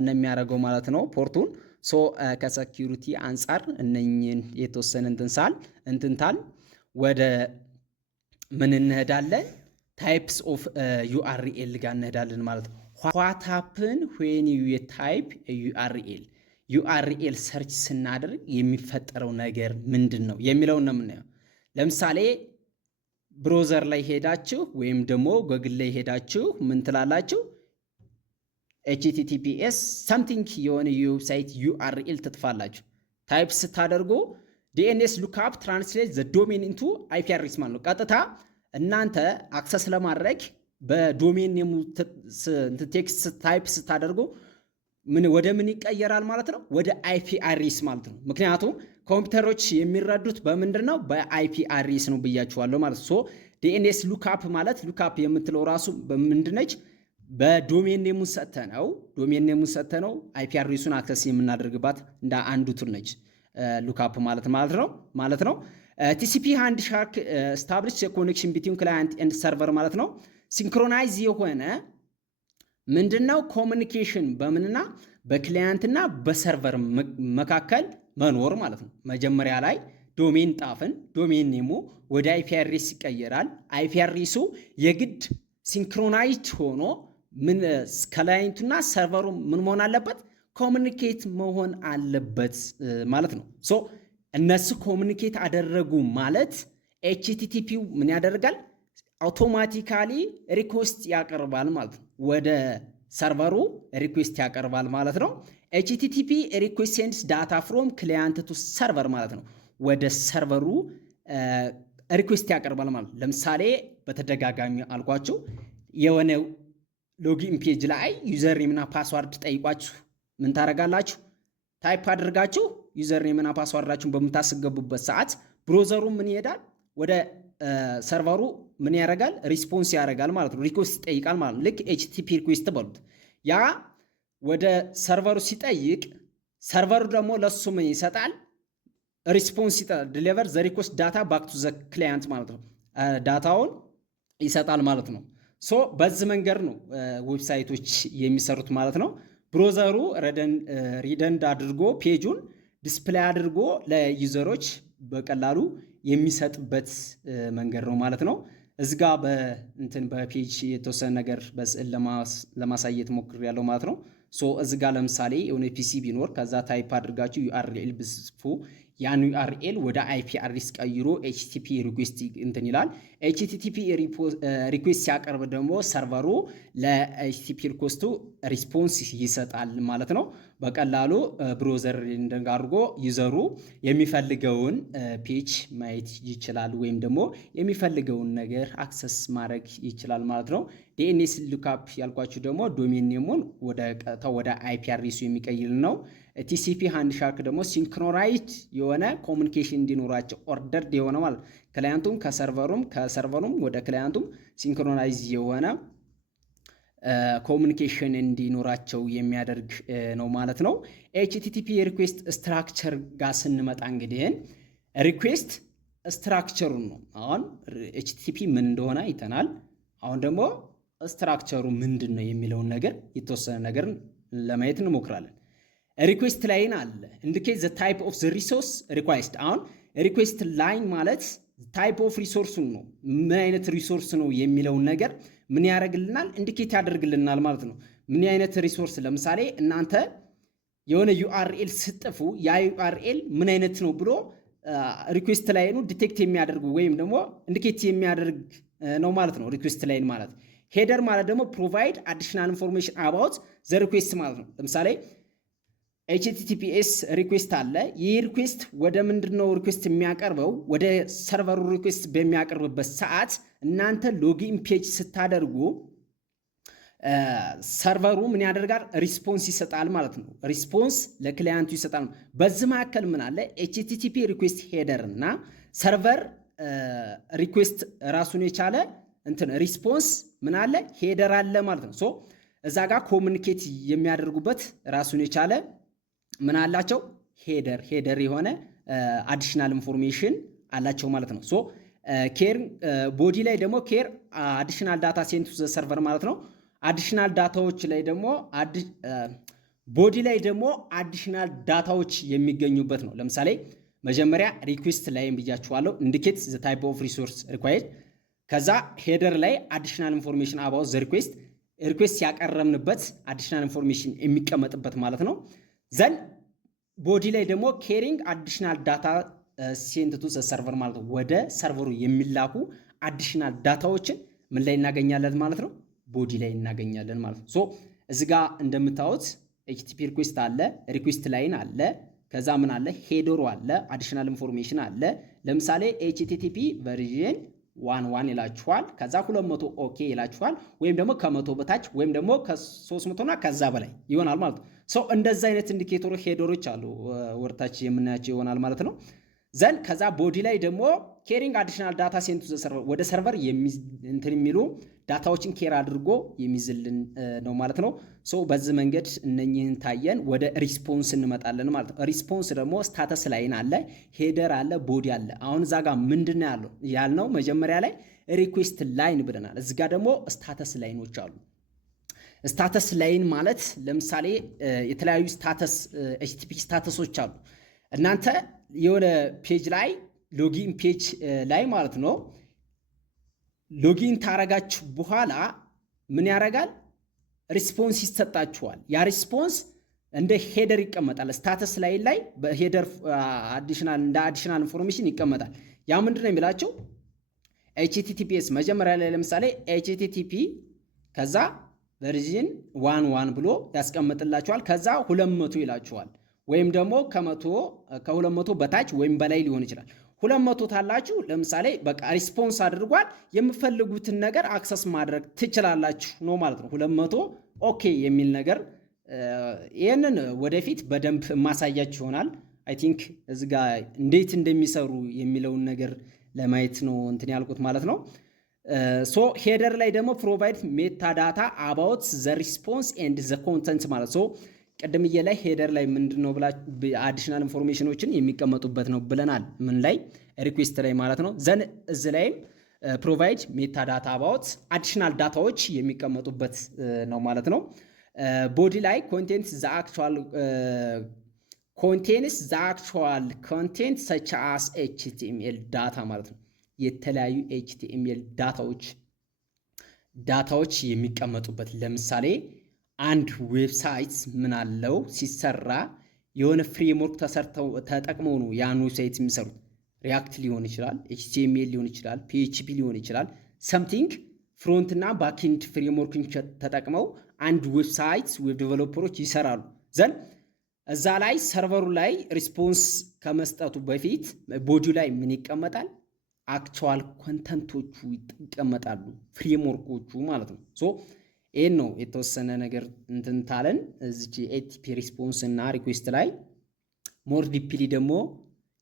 ነው የሚያደርገው ማለት ነው ፖርቱን። ሶ ከሴኪዩሪቲ አንጻር እነኝን የተወሰነ እንትንታል ወደ ምን እንሄዳለን? ታይፕስ ኦፍ ዩአርኤል ጋር እንሄዳለን ማለት ነው። ዋት ሃፕን ዌን ዩ ታይፕ ዩአርኤል ሰርች ስናደርግ የሚፈጠረው ነገር ምንድን ነው የሚለውን ነው የምናየው። ለምሳሌ ብሮዘር ላይ ሄዳችሁ ወይም ደግሞ ጎግል ላይ ሄዳችሁ ምን ትላላችሁ? ኤችቲቲፒኤስ ሰምቲንግ የሆነ የዌብሳይት ዩአርኤል ትጥፋላችሁ። ታይፕ ስታደርጉ ዲኤንኤስ ሉክአፕ ትራንስሌት ዘ ዶሜን ኢንቱ አይፒ አድሬስ ማለት ነው። ቀጥታ እናንተ አክሰስ ለማድረግ በዶሜን ቴክስት ታይፕ ስታደርጉ ወደ ምን ይቀየራል ማለት ነው? ወደ አይፒ አድሬስ ማለት ነው። ምክንያቱም ኮምፒውተሮች የሚረዱት በምንድን ነው? በአይፒ አድሬስ ነው ብያችኋለሁ ማለት ሶ ዲኤንኤስ ሉክአፕ ማለት ሉክአፕ የምትለው ራሱ በምንድነች? በዶሜን ኔሙን ሰጥተነው አይፒ አድሬሱን አክሰስ የምናደርግባት እንደ አንዱ ቱል ነች ሉክአፕ ማለት ነው። ቲሲፒ ሃንድ ሻክ ስታብሊሽ ኮኔክሽን ቢትዊን ክላይንት ኤንድ ሰርቨር ማለት ነው። ሲንክሮናይዝ የሆነ ምንድነው? ኮሚኒኬሽን በምንና በክላይንትና በሰርቨር መካከል መኖር ማለት ነው። መጀመሪያ ላይ ዶሜን ጣፍን፣ ዶሜን ኔሙ ወደ አይፒ አድሬስ ይቀየራል። አይፒ አድሬሱ የግድ ሲንክሮናይዝድ ሆኖ ምን ክላይንቱና ሰርቨሩ ምን መሆን አለበት? ኮሚኒኬት መሆን አለበት ማለት ነው። ሶ እነሱ ኮሚኒኬት አደረጉ ማለት ኤችቲቲፒው ምን ያደርጋል? አውቶማቲካሊ ሪኩዌስት ያቀርባል ማለት ነው። ወደ ሰርቨሩ ሪኩዌስት ያቀርባል ማለት ነው። ኤችቲቲፒ ሪኩዌስት ሴንድስ ዳታ ፍሮም ክላይንት ቱ ሰርቨር ማለት ነው። ወደ ሰርቨሩ ሪኩዌስት ያቀርባል ማለት ነው። ለምሳሌ በተደጋጋሚ አልኳችሁ የሆነ ሎጊን ፔጅ ላይ ዩዘር ኔምና ፓስዋርድ ጠይቋችሁ ምን ታደርጋላችሁ? ታይፕ አድርጋችሁ ዩዘር ኔምና ፓስዋርዳችሁን በምታስገቡበት ሰዓት ብሮዘሩ ምን ይሄዳል? ወደ ሰርቨሩ ምን ያደርጋል? ሪስፖንስ ያደርጋል ማለት ነው። ሪኩዌስት ይጠይቃል ማለት ነው። ልክ ኤችቲቲፒ ሪኩዌስት በሉት። ያ ወደ ሰርቨሩ ሲጠይቅ ሰርቨሩ ደግሞ ለሱ ምን ይሰጣል? ሪስፖንስ ይሰጣል። ዲሊቨር ዘ ሪኩዌስት ዳታ ባክ ቱ ዘ ክላይንት ማለት ነው። ዳታውን ይሰጣል ማለት ነው። ሶ በዚህ መንገድ ነው ዌብሳይቶች የሚሰሩት ማለት ነው። ብሮዘሩ ሪደንድ አድርጎ ፔጁን ዲስፕሌይ አድርጎ ለዩዘሮች በቀላሉ የሚሰጥበት መንገድ ነው ማለት ነው። እዚጋ በፔጅ የተወሰነ ነገር በስዕል ለማሳየት ሞክሬያለሁ ማለት ነው። ሶ እዚጋ ለምሳሌ የሆነ ፒሲ ቢኖር ከዛ ታይፕ አድርጋችሁ ዩአርኤል ብጽፉ ያን ዩአርኤል ወደ አይፒ አድሬስ ቀይሮ ኤችቲቲፒ ሪኩዌስት እንትን ይላል። ኤችቲቲፒ ሪኩዌስት ሲያቀርብ ደግሞ ሰርቨሩ ለኤችቲቲፒ ሪኩዌስቱ ሪስፖንስ ይሰጣል ማለት ነው። በቀላሉ ብሮዘር አድርጎ ዩዘሩ የሚፈልገውን ፔጅ ማየት ይችላል ወይም ደግሞ የሚፈልገውን ነገር አክሰስ ማድረግ ይችላል ማለት ነው። ዲኤንኤስ ሉክአፕ ያልኳችሁ ደግሞ ዶሜን ኔሙን ወደ አይፒ አድሬሱ የሚቀይር ነው። ቲሲፒ ሃንድሻክ ደግሞ ሲንክሮናይዝድ የሆነ ኮሚኒኬሽን እንዲኖራቸው ኦርደርድ የሆነ ማለት ክላይንቱም ከሰርቨሩም ወደ ክላይንቱም ሲንክሮናይዝ የሆነ ኮሚኒኬሽን እንዲኖራቸው የሚያደርግ ነው ማለት ነው። ኤችቲቲፒ የሪኩዌስት ስትራክቸር ጋር ስንመጣ እንግዲህ ሪኩዌስት ስትራክቸሩን ነው። አሁን ኤችቲቲፒ ምን እንደሆነ አይተናል። አሁን ደግሞ ስትራክቸሩ ምንድን ነው የሚለውን ነገር የተወሰነ ነገር ለማየት እንሞክራለን። ሪኩዌስት ላይን አለ ኢንዲኬት ዘ ታይፕ ኦፍ ዘ ሪሶርስ ሪኳይስድ። አሁን ሪኩዌስት ላይን ማለት ታይፕ ኦፍ ሪሶርሱን ነው፣ ምን አይነት ሪሶርስ ነው የሚለውን ነገር ምን ያደርግልናል? ኢንዲኬት ያደርግልናል ማለት ነው። ምን አይነት ሪሶርስ፣ ለምሳሌ እናንተ የሆነ ዩአርኤል ስጥፉ ያ ዩአርኤል ምን አይነት ነው ብሎ ሪኩዌስት ላይኑ ዲቴክት የሚያደርጉ ወይም ደግሞ ኢንዲኬት የሚያደርግ ነው ማለት ነው ሪኩዌስት ላይን ማለት። ሄደር ማለት ደግሞ ፕሮቫይድ አዲሽናል ኢንፎርሜሽን አባውት ዘ ሪኩዌስት ማለት ነው። ለምሳሌ ኤችቲቲፒኤስ ሪኩዌስት አለ። ይህ ሪኩዌስት ወደ ምንድነው ሪኩዌስት የሚያቀርበው? ወደ ሰርቨሩ ሪኩዌስት በሚያቀርብበት ሰዓት እናንተ ሎጊን ፔጅ ስታደርጉ ሰርቨሩ ምን ያደርጋል? ሪስፖንስ ይሰጣል ማለት ነው። ሪስፖንስ ለክላይንቱ ይሰጣል። በዚህ መካከል ምን አለ? ኤችቲቲፒ ሪኩዌስት ሄደር እና ሰርቨር ሪኩዌስት ራሱን የቻለ እንትን ሪስፖንስ ምን አለ? ሄደር አለ ማለት ነው። ሶ እዛ ጋር ኮሚኒኬት የሚያደርጉበት ራሱን የቻለ ምን አላቸው? ሄደር የሆነ አዲሽናል ኢንፎርሜሽን አላቸው ማለት ነው። ሶ ኬር ቦዲ ላይ ደግሞ ኬር አዲሽናል ዳታ ሴንት ቱ ዘ ሰርቨር ማለት ነው። አዲሽናል ዳታዎች ላይ ደግሞ ቦዲ ላይ ደግሞ አዲሽናል ዳታዎች የሚገኙበት ነው። ለምሳሌ መጀመሪያ ሪኩዌስት ላይ ብያችኋለሁ፣ ኢንዲኬት ዘ ታይፕ ኦፍ ሪሶርስ ሪኳየርድ። ከዛ ሄደር ላይ አዲሽናል ኢንፎርሜሽን አባውት ዘ ሪኩዌስት ያቀረብንበት አዲሽናል ኢንፎርሜሽን የሚቀመጥበት ማለት ነው። ዘን ቦዲ ላይ ደግሞ ኬሪንግ አዲሽናል ዳታ ሴንት ቱ ዘ ሰርቨር ማለት ነው። ወደ ሰርቨሩ የሚላኩ አዲሽናል ዳታዎችን ምን ላይ እናገኛለን ማለት ነው? ቦዲ ላይ እናገኛለን ማለት ነው። ሶ እዚህ ጋር እንደምታዩት ኤችቲቲፒ ሪኩዌስት አለ፣ ሪኩዌስት ላይን አለ፣ ከዛ ምን አለ? ሄደሩ አለ፣ አዲሽናል ኢንፎርሜሽን አለ። ለምሳሌ ኤችቲቲፒ ቨርዥን 1 ይላችኋል፣ ከዛ 200 ኦኬ ይላችኋል፣ ወይም ደግሞ ከ100 በታች ወይም ደግሞ ከ300 እና ከዛ በላይ ይሆናል ማለት ነው። ሶ እንደዛ አይነት ኢንዲኬተሮች ሄደሮች አሉ ወርታች የምናያቸው ይሆናል ማለት ነው። ዘን ከዛ ቦዲ ላይ ደግሞ ኬሪንግ አዲሽናል ዳታ ሴንት ቱ ዘ ሰርቨር ወደ ሰርቨር እንትን የሚሉ ዳታዎችን ኬር አድርጎ የሚዝልን ነው ማለት ነው። ሶ በዚህ መንገድ እነኚህን ታየን፣ ወደ ሪስፖንስ እንመጣለን ማለት ነው። ሪስፖንስ ደግሞ ስታተስ ላይን አለ፣ ሄደር አለ፣ ቦዲ አለ። አሁን እዛ ጋር ምንድን ነው ያልነው? መጀመሪያ ላይ ሪኩዌስት ላይን ብለናል። እዚህ ጋር ደግሞ ስታተስ ላይኖች አሉ። ስታተስ ላይን ማለት ለምሳሌ የተለያዩ ስታተስ ኤችቲቲፒ ስታተሶች አሉ። እናንተ የሆነ ፔጅ ላይ ሎጊን ፔጅ ላይ ማለት ነው ሎጊን ታረጋችሁ በኋላ ምን ያረጋል? ሪስፖንስ ይሰጣችኋል። ያ ሪስፖንስ እንደ ሄደር ይቀመጣል። ስታተስ ላይን ላይ በሄደር አዲሽናል ኢንፎርሜሽን ይቀመጣል። ያ ምንድን ነው የሚላቸው? ኤችቲቲፒኤስ መጀመሪያ ላይ ለምሳሌ ኤችቲቲፒ ከዛ ቨርዥን 1 ብሎ ያስቀምጥላችኋል። ከዛ 200 ይላችኋል። ወይም ደግሞ ከ200 በታች ወይም በላይ ሊሆን ይችላል። 200 ታላችሁ ለምሳሌ በቃ ሪስፖንስ አድርጓል፣ የምፈልጉትን ነገር አክሰስ ማድረግ ትችላላችሁ ነው ማለት ነው። 200 ኦኬ የሚል ነገር ይህንን ወደፊት በደንብ ማሳያችሁ ይሆናል። አይ ቲንክ እዚህ ጋር እንዴት እንደሚሰሩ የሚለውን ነገር ለማየት ነው እንትን ያልኩት ማለት ነው። ሶ ሄደር ላይ ደግሞ ፕሮቫይድ ሜታ ዳታ አባውት ዘ ሪስፖንስ ኤንድ ዘ ኮንተንት ማለት ሶ ቅድምዬ ላይ ሄደር ላይ ምንድነው ብላ አዲሽናል ኢንፎርሜሽኖችን የሚቀመጡበት ነው ብለናል። ምን ላይ? ሪኩዌስት ላይ ማለት ነው። ዘን እዚ ላይም ፕሮቫይድ ሜታ ዳታ አባውት አዲሽናል ዳታዎች የሚቀመጡበት ነው ማለት ነው። ቦዲ ላይ ኮንቴንት ዘ አክቹዋል ኮንቴንት ሰች አስ ኤችቲኤምኤል ዳታ ማለት ነው። የተለያዩ ኤችቲኤምኤል ዳታዎች የሚቀመጡበት ለምሳሌ አንድ ዌብሳይት ምን አለው ሲሰራ የሆነ ፍሬምወርክ ተጠቅመው ነው ያን ዌብሳይት የሚሰሩት። ሪያክት ሊሆን ይችላል፣ ኤችቲኤምኤል ሊሆን ይችላል፣ ፒኤችፒ ሊሆን ይችላል። ሰምቲንግ ፍሮንት እና ባክኤንድ ፍሬምወርክን ተጠቅመው አንድ ዌብሳይት ዌብ ዴቨሎፐሮች ይሰራሉ። ዘን እዛ ላይ ሰርቨሩ ላይ ሪስፖንስ ከመስጠቱ በፊት ቦዲው ላይ ምን ይቀመጣል? አክቹዋል ኮንተንቶቹ ይቀመጣሉ፣ ፍሬምወርኮቹ ማለት ነው። ሶ ይህን ነው የተወሰነ ነገር እንትን ታለን እዚች ኤቲፒ ሪስፖንስ እና ሪኩዌስት ላይ ሞር ዲፕሊ ደግሞ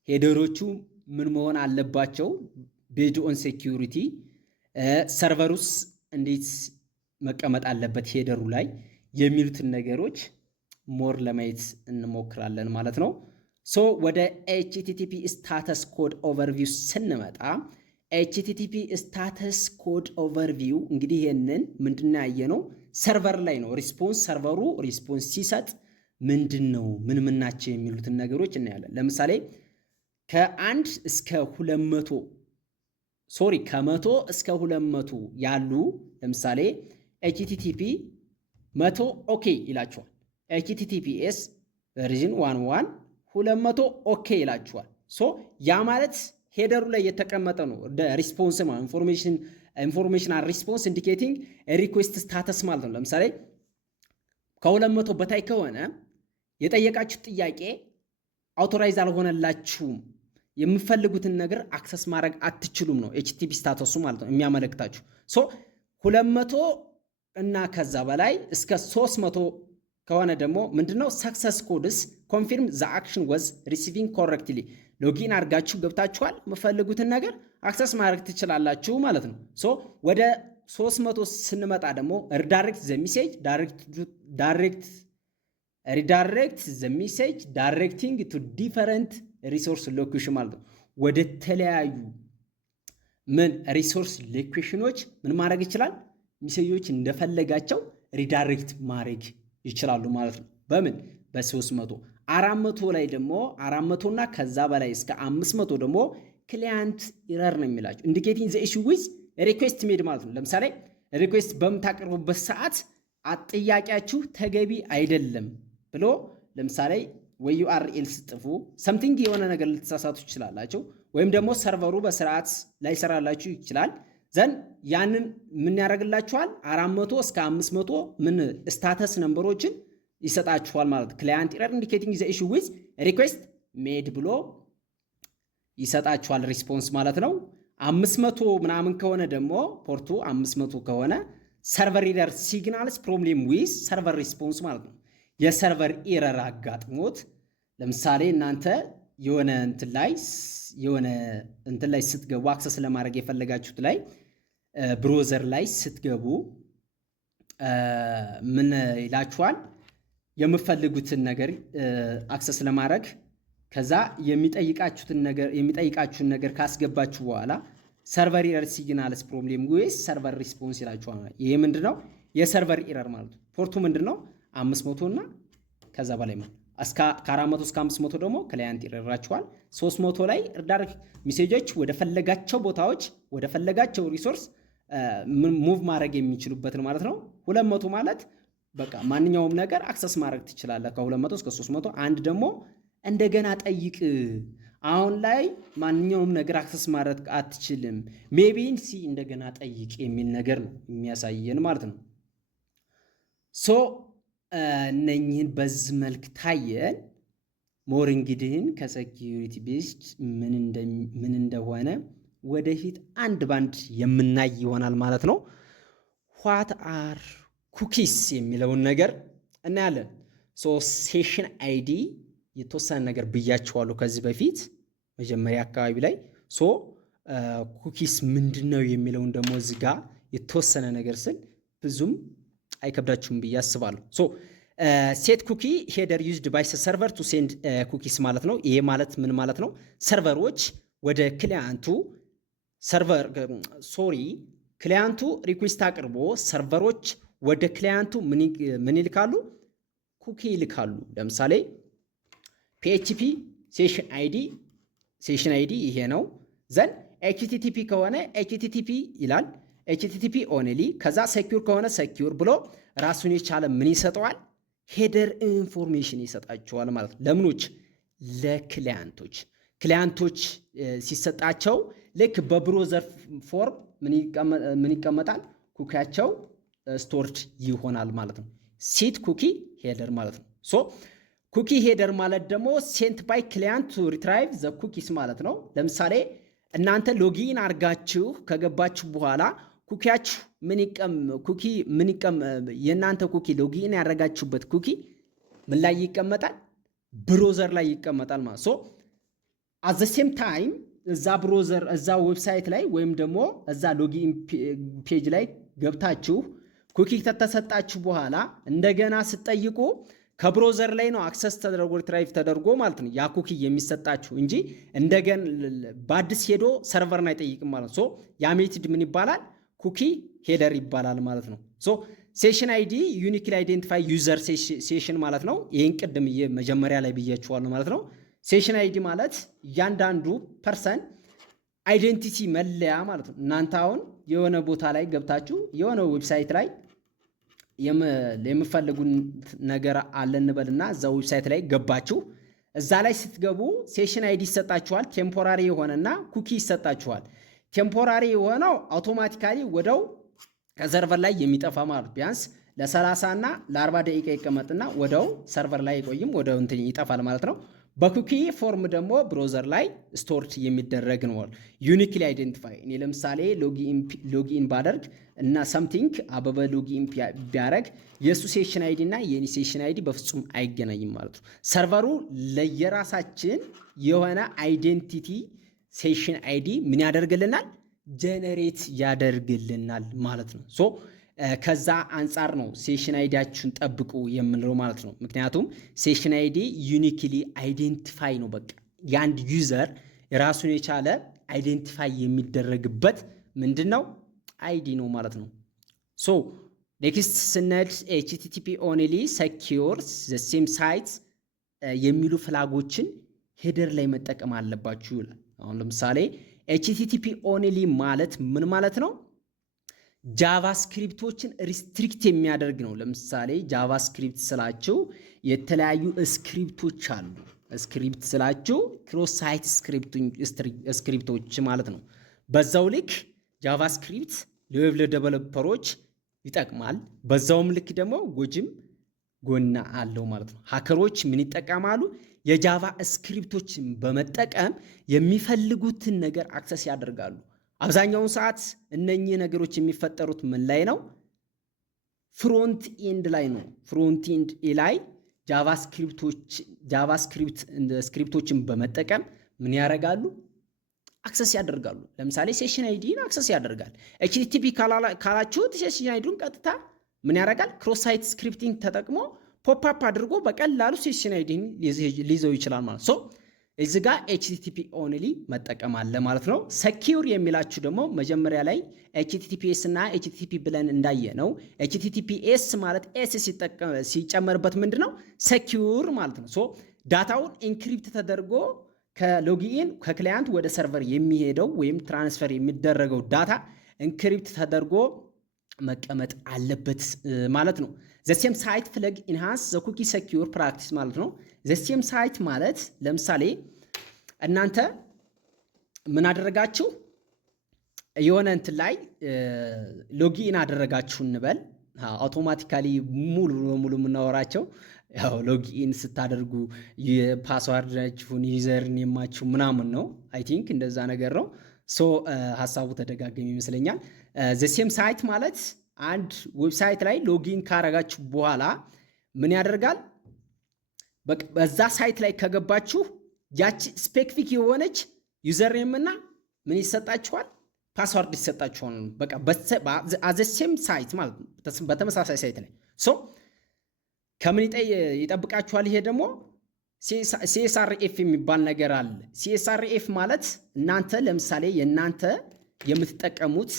ሄደሮቹ ምን መሆን አለባቸው፣ ቤዝድ ኦን ሴኪዩሪቲ ሰርቨሩስ እንዴት መቀመጥ አለበት ሄደሩ ላይ የሚሉትን ነገሮች ሞር ለማየት እንሞክራለን ማለት ነው። ሶ ወደ ኤችቲቲፒ ስታተስ ኮድ ኦቨርቪው ስንመጣ ኤችቲቲፒ ስታተስ ኮድ ኦቨርቪው እንግዲህ ይህንን ምንድን ያየነው ሰርቨር ላይ ነው። ሪስፖንስ ሰርቨሩ ሪስፖንስ ሲሰጥ ምንድን ነው ምን ናቸው የሚሉትን ነገሮች እናያለን። ለምሳሌ ከ1 እስከ 200 ከ100 እስከ 200 ያሉ ለምሳሌ ኤችቲቲፒ 100 ኦኬ ይላቸዋል። ኤችቲቲፒኤስ ቨርዥን 11 200 ኦኬ ይላቸዋል። ሶ ያ ማለት ሄደሩ ላይ የተቀመጠ ነው። ሪስፖንስ ኢንፎርሜሽናል ሪስፖንስ ኢንዲኬቲንግ ሪኩዌስት ስታተስ ማለት ነው። ለምሳሌ ከ200 በታይ ከሆነ የጠየቃችሁት ጥያቄ አውቶራይዝ አልሆነላችሁም፣ የምፈልጉትን ነገር አክሰስ ማድረግ አትችሉም ነው ኤችቲቲፒ ስታተሱ ማለት ነው የሚያመለክታችሁ። ሶ 200 እና ከዛ በላይ እስከ 300 ከሆነ ደግሞ ምንድነው ሰክሰስ ኮድስ ኮንፊርም ዘ አክሽን ወዝ ሪሲቪንግ ኮሬክትሊ ሎጊን አድርጋችሁ ገብታችኋል፣ የምፈልጉትን ነገር አክሰስ ማድረግ ትችላላችሁ ማለት ነው። ሶ ወደ 300 ስንመጣ ደግሞ ሪዳይሬክት ዘ ሜሴጅ ሪዳይሬክት ዘ ሜሴጅ ዳይሬክቲንግ ቱ ዲፈረንት ሪሶርስ ሎኬሽን ማለት ነው። ወደ ተለያዩ ምን ሪሶርስ ሎኬሽኖች ምን ማድረግ ይችላል? ሜሴጆች እንደፈለጋቸው ሪዳይሬክት ማድረግ ይችላሉ ማለት ነው። በምን በ300 400 ላይ ደግሞ 400 እና ከዛ በላይ እስከ 500 ደግሞ ክላይንት ኢረር ነው የሚላቸው ኢንዲኬቲንግ ዘ ኢሹ ዊዝ ሪኩዌስት ሜድ ማለት ነው። ለምሳሌ ሪኩዌስት በምታቀርቡበት ሰዓት ጥያቄያችሁ ተገቢ አይደለም ብሎ ለምሳሌ ወይ ዩአርኤል ስጥፉ ሰምቲንግ የሆነ ነገር ልትሳሳቱ ይችላላችሁ፣ ወይም ደግሞ ሰርቨሩ በስርዓት ላይሰራላችሁ ይችላል። ዘን ያንን ምን ያደርግላችኋል? 400 እስከ 500 ምን ስታተስ ነምበሮችን ይሰጣችኋል ማለት ክላይንት ኢረር ኢንዲኬቲንግ ዘ ኢሹ ዊዝ ሪኩዌስት ሜድ ብሎ ይሰጣችኋል ሪስፖንስ ማለት ነው። 500 ምናምን ከሆነ ደግሞ ፖርቱ 500 ከሆነ ሰርቨር ኢረር ሲግናልስ ፕሮብሌም ዊዝ ሰርቨር ሪስፖንስ ማለት ነው። የሰርቨር ኢረር አጋጥሞት ለምሳሌ እናንተ የሆነ እንትን ላይ ስትገቡ አክሰስ ለማድረግ የፈለጋችሁት ላይ ብሮዘር ላይ ስትገቡ ምን ይላችኋል? የምፈልጉትን ነገር አክሰስ ለማድረግ ከዛ የሚጠይቃችሁን ነገር ካስገባችሁ በኋላ ሰርቨር ኢረር ሲግናልስ ፕሮብሌም ዊዝ ሰርቨር ሪስፖንስ ይላችኋል። ይሄ ምንድነው? የሰርቨር ኢረር ማለት ነው። ፖርቱ ምንድነው? 500 እና ከዛ በላይ ማለት ከ400 እስከ 500 ደግሞ ክላይንት ይረራችኋል። 300 ላይ ዳይሬክት ሜሴጆች ወደ ፈለጋቸው ቦታዎች ወደ ፈለጋቸው ሪሶርስ ሙቭ ማድረግ የሚችሉበትን ማለት ነው። 200 ማለት በቃ ማንኛውም ነገር አክሰስ ማድረግ ትችላለህ። ከ200 እስከ 300 አንድ ደግሞ እንደገና ጠይቅ። አሁን ላይ ማንኛውም ነገር አክሰስ ማድረግ አትችልም፣ ሜቢ እንደገና ጠይቅ የሚል ነገር ነው የሚያሳየን ማለት ነው። ሶ እነኝህን በዚህ መልክ ታየን። ሞር እንግዲህን ከሴኪዩሪቲ ቤዝድ ምን እንደሆነ ወደፊት አንድ ባንድ የምናይ ይሆናል ማለት ነው። ዋት አር ኩኪስ የሚለውን ነገር እናያለን። ሶ ሴሽን አይዲ የተወሰነ ነገር ብያቸዋለሁ ከዚህ በፊት መጀመሪያ አካባቢ ላይ። ሶ ኩኪስ ምንድነው የሚለውን ደግሞ እዚህ ጋር የተወሰነ ነገር ስል ብዙም አይከብዳችሁም ብዬ አስባለሁ። ሶ ሴት ኩኪ ሄደር ዩዝድ ባይ ሰርቨር ቱ ሴንድ ኩኪስ ማለት ነው። ይሄ ማለት ምን ማለት ነው? ሰርቨሮች ወደ ክላይንቱ ክላይንቱ ሪኩዌስት አቅርቦ ሰርቨሮች ወደ ክላይንቱ ምን ይልካሉ? ኩኪ ይልካሉ። ለምሳሌ PHP ሴሽን አይዲ ይሄ ነው። ዘን HTTP ከሆነ HTTP ይላል፣ HTTP ኦንሊ። ከዛ ሴኪዩር ከሆነ ሴኪዩር ብሎ ራሱን የቻለ ምን ይሰጠዋል? ሄደር ኢንፎርሜሽን ይሰጣቸዋል ማለት ነው። ለምኖች ክሊያንቶች ሲሰጣቸው ልክ በብሮዘር ፎርም ምን ይቀመጣል? ኩኪያቸው ስቶርድ ይሆናል ማለት ነው። ሴት ኩኪ ሄደር ማለት ነው። ሶ ኩኪ ሄደር ማለት ደግሞ ሴንት ባይ ክሊያንት ቱ ሪትራይቭ ዘ ኩኪስ ማለት ነው። ለምሳሌ እናንተ ሎጊን አድርጋችሁ ከገባችሁ በኋላ ኩኪያችሁ የእናንተ ኩኪ ሎጊን ያደረጋችሁበት ኩኪ ምን ላይ ይቀመጣል? ብሮዘር ላይ ይቀመጣል ማለት ሶ አት ዘ ሴም ታይም እዛ ብሮዘር እዛ ዌብሳይት ላይ ወይም ደግሞ እዛ ሎጊን ፔጅ ላይ ገብታችሁ ኩኪ ከተሰጣችሁ በኋላ እንደገና ስትጠይቁ ከብሮዘር ላይ ነው አክሰስ ተደርጎ ሪትራይቭ ተደርጎ ማለት ነው ያ ኩኪ የሚሰጣችሁ እንጂ እንደገና በአዲስ ሄዶ ሰርቨርን አይጠይቅም ማለት ሶ ያ ሜትድ ምን ይባላል? ኩኪ ሄደር ይባላል ማለት ነው። ሶ ሴሽን አይዲ ዩኒክሊ አይዴንቲፋይ ዩዘር ሴሽን ማለት ነው። ይህን ቅድም መጀመሪያ ላይ ብያችኋለሁ ማለት ነው። ሴሽን አይዲ ማለት እያንዳንዱ ፐርሰን አይዴንቲቲ መለያ ማለት ነው። እናንተ አሁን የሆነ ቦታ ላይ ገብታችሁ የሆነ ዌብሳይት ላይ የምፈልጉን ነገር አለ እንበልና እዛ ዌብሳይት ላይ ገባችሁ። እዛ ላይ ስትገቡ ሴሽን አይዲ ይሰጣችኋል። ቴምፖራሪ የሆነና ኩኪ ይሰጣችኋል። ቴምፖራሪ የሆነው አውቶማቲካሊ ወደው ከሰርቨር ላይ የሚጠፋ ማለት ቢያንስ ለ30 እና ለ40 ደቂቃ ይቀመጥና ወደው ሰርቨር ላይ አይቆይም፣ ወደው እንትን ይጠፋል ማለት ነው። በኩኪ ፎርም ደግሞ ብሮዘር ላይ ስቶርድ የሚደረግ ነው። ዩኒክሊ አይዴንቲፋይ እኔ ለምሳሌ ሎጊን ባደርግ እና ሰምቲንግ አበበ ሎጊን ቢያደርግ የሱ ሴሽን አይዲ እና የኔ ሴሽን አይዲ በፍጹም አይገናኝም ማለት ነው። ሰርቨሩ ለየራሳችን የሆነ አይዴንቲቲ ሴሽን አይዲ ምን ያደርግልናል? ጀነሬት ያደርግልናል ማለት ነው። ሶ ከዛ አንጻር ነው ሴሽን አይዲያችሁን ጠብቁ የምንለው ማለት ነው። ምክንያቱም ሴሽን አይዲ ዩኒክሊ አይዴንቲፋይ ነው። በቃ የአንድ ዩዘር የራሱን የቻለ አይዴንቲፋይ የሚደረግበት ምንድን ነው? አይዲ ነው ማለት ነው። ሶ ኔክስት ስነድ ኤችቲቲፒ ኦንሊ ሰኪዩር ዘ ሴም ሳይት የሚሉ ፍላጎችን ሄደር ላይ መጠቀም አለባችሁ ይላል። አሁን ለምሳሌ ኤችቲቲፒ ኦንሊ ማለት ምን ማለት ነው? ጃቫስክሪፕቶችን ሪስትሪክት የሚያደርግ ነው። ለምሳሌ ጃቫስክሪፕት ስላችሁ የተለያዩ ስክሪፕቶች አሉ። ስክሪፕት ስላችሁ ክሮስ ሳይት ስክሪፕቶች ማለት ነው። በዛው ልክ ጃቫስክሪፕት ለዌብ ዴቨሎፐሮች ይጠቅማል። በዛውም ልክ ደግሞ ጎጅም ጎና አለው ማለት ነው። ሃከሮች ምን ይጠቀማሉ? የጃቫ ስክሪፕቶችን በመጠቀም የሚፈልጉትን ነገር አክሰስ ያደርጋሉ። አብዛኛውን ሰዓት እነኚህ ነገሮች የሚፈጠሩት ምን ላይ ነው? ፍሮንት ኤንድ ላይ ነው። ፍሮንት ኤንድ ላይ ስክሪፕቶችን በመጠቀም ምን ያደርጋሉ? አክሰስ ያደርጋሉ። ለምሳሌ ሴሽን አይዲን አክሰስ ያደርጋል። ኤችቲቲፒ ካላችሁት ሴሽን አይዲን ቀጥታ ምን ያደርጋል? ክሮስ ሳይት ስክሪፕቲንግ ተጠቅሞ ፖፕአፕ አድርጎ በቀላሉ ሴሽን አይዲን ሊይዘው ይችላል ማለት ሶ እዚህ ጋር ኤችቲቲፒ ኦንሊ መጠቀም አለ ማለት ነው። ሰኪዩር የሚላችሁ ደግሞ መጀመሪያ ላይ ኤችቲቲፒኤስ እና ኤችቲቲፒ ብለን እንዳየ ነው። ኤችቲቲፒኤስ ማለት ኤስ ሲጨመርበት ምንድነው? ሰኪዩር ማለት ነው። ሶ ዳታውን ኢንክሪፕት ተደርጎ ከሎጊን ከክላይንት ወደ ሰርቨር የሚሄደው ወይም ትራንስፈር የሚደረገው ዳታ ኢንክሪፕት ተደርጎ መቀመጥ አለበት ማለት ነው። ዘሴም ሳይት ፍለግ ኢንሃንስ ዘ ኩኪ ሰኪዩር ፕራክቲስ ማለት ነው። ዘሴም ሳይት ማለት ለምሳሌ እናንተ ምን አደረጋችሁ? የሆነ እንትን ላይ ሎጊን አደረጋችሁ እንበል። አውቶማቲካሊ ሙሉ በሙሉ የምናወራቸው ያው ሎጊን ስታደርጉ የፓስዋርዳችሁን ዩዘር ኔማችሁ ምናምን ነው። አይ ቲንክ እንደዛ ነገር ነው። ሶ ሀሳቡ ተደጋገሚ ይመስለኛል። ዘሴም ሳይት ማለት አንድ ዌብሳይት ላይ ሎጊን ካረጋችሁ በኋላ ምን ያደርጋል? በዛ ሳይት ላይ ከገባችሁ ያቺ ስፔሲፊክ የሆነች ዩዘር ኔም እና ምን ይሰጣችኋል? ፓስዋርድ ይሰጣችኋል። በቃ ዘሴም ሳይት ማለት በተመሳሳይ ሳይት ላይ ሶ ከምን ይጠብቃችኋል? ይሄ ደግሞ ሲኤስአርኤፍ የሚባል ነገር አለ። ሲኤስአርኤፍ ማለት እናንተ ለምሳሌ የእናንተ የምትጠቀሙት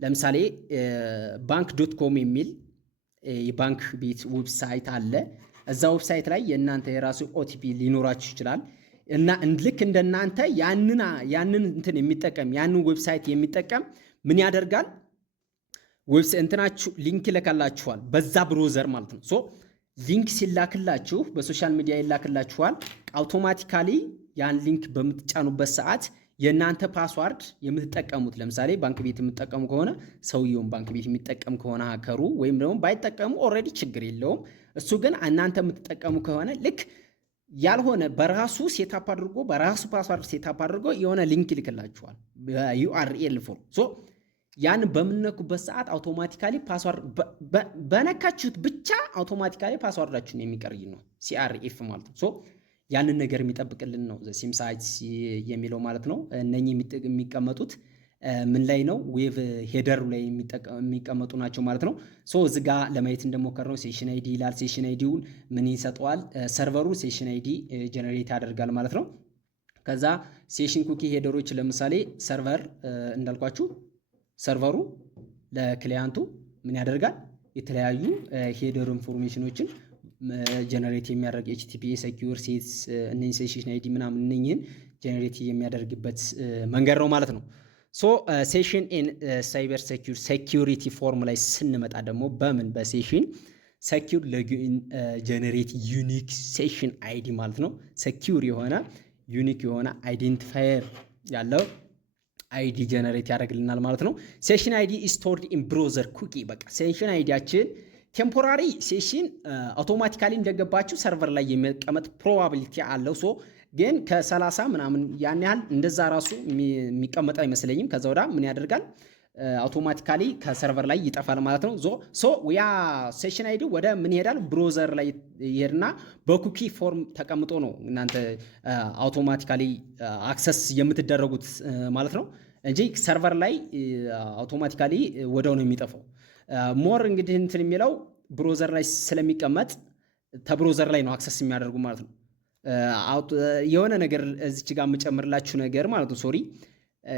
ለምሳሌ ባንክ ዶት ኮም የሚል የባንክ ቤት ዌብሳይት አለ። እዛ ዌብሳይት ላይ የእናንተ የራሱ ኦቲፒ ሊኖራችሁ ይችላል እና ልክ እንደናንተ ያንን እንትን የሚጠቀም ያንን ዌብሳይት የሚጠቀም ምን ያደርጋል? ዌብሳይት እንትናችሁ ሊንክ ይልካላችኋል በዛ ብሮዘር ማለት ነው። ሶ ሊንክ ሲላክላችሁ በሶሻል ሚዲያ ይላክላችኋል። አውቶማቲካሊ ያን ሊንክ በምትጫኑበት ሰዓት የእናንተ ፓስዋርድ የምትጠቀሙት ለምሳሌ ባንክ ቤት የምትጠቀሙ ከሆነ ሰውየውን ባንክ ቤት የሚጠቀም ከሆነ ሀከሩ ወይም ደግሞ ባይጠቀሙ ኦልሬዲ ችግር የለውም። እሱ ግን እናንተ የምትጠቀሙ ከሆነ ልክ ያልሆነ በራሱ ሴታፕ አድርጎ በራሱ ፓስዋርድ ሴታፕ አድርጎ የሆነ ሊንክ ይልክላችኋል በዩአርኤል ፎርም። ያን በምነኩበት ሰዓት አውቶማቲካሊ ፓስዋርድ በነካችሁት ብቻ አውቶማቲካሊ ፓስዋርዳችሁን የሚቀርይ ነው ሲአርኤፍ ማለት ነው። ያንን ነገር የሚጠብቅልን ነው ሲም ሳይትስ የሚለው ማለት ነው። እነኚህ የሚቀመጡት ምን ላይ ነው? ዌብ ሄደሩ ላይ የሚቀመጡ ናቸው ማለት ነው። እዚህ ጋ ለማየት እንደሞከርነው ሴሽን አይዲ ይላል። ሴሽን አይዲውን ምን ይሰጠዋል? ሰርቨሩ ሴሽን አይዲ ጀነሬት ያደርጋል ማለት ነው። ከዛ ሴሽን ኩኪ ሄደሮች ለምሳሌ ሰርቨር እንዳልኳችሁ ሰርቨሩ ለክሊያንቱ ምን ያደርጋል? የተለያዩ ሄደር ኢንፎርሜሽኖችን ጀነሬት የሚያደርግ ኤችቲቲፒ ሴኪዩር ሴትስ እነኚህ ሴሽን አይዲ ምናምን እነኚህን ጀነሬት የሚያደርግበት መንገድ ነው ማለት ነው። ሴሽን ኢን ሳይበር ሴኪዩሪቲ ፎርም ላይ ስንመጣ ደግሞ በምን በሴሽን ሴኪዩር ሎጊን ጀነሬት ዩኒክ ሴሽን አይዲ ማለት ነው። ሴኪዩር የሆነ ዩኒክ የሆነ አይዴንቲፋየር ያለው አይዲ ጀነሬት ያደርግልናል ማለት ነው። ሴሽን አይዲ ስቶርድ ኢን ብሮዘር ኩኪ። በቃ ሴሽን አይዲያችን ቴምፖራሪ ሴሽን አውቶማቲካሊ እንደገባችሁ ሰርቨር ላይ የሚቀመጥ ፕሮባቢሊቲ አለው። ግን ከ30 ምናምን ያን ያህል እንደዛ ራሱ የሚቀመጥ አይመስለኝም። ከዛ ወዳ ምን ያደርጋል? አውቶማቲካሊ ከሰርቨር ላይ ይጠፋል ማለት ነው። ያ ሴሽን አይዲ ወደ ምን ይሄዳል? ብሮዘር ላይ ይሄድና በኩኪ ፎርም ተቀምጦ ነው እናንተ አውቶማቲካሊ አክሰስ የምትደረጉት ማለት ነው እንጂ ሰርቨር ላይ አውቶማቲካሊ ወደው ነው የሚጠፋው። ሞር እንግዲህ እንትን የሚለው ብሮዘር ላይ ስለሚቀመጥ ተብሮዘር ላይ ነው አክሰስ የሚያደርጉ ማለት ነው። የሆነ ነገር እዚች ጋር የምጨምርላችሁ ነገር ማለት ነው። ሶሪ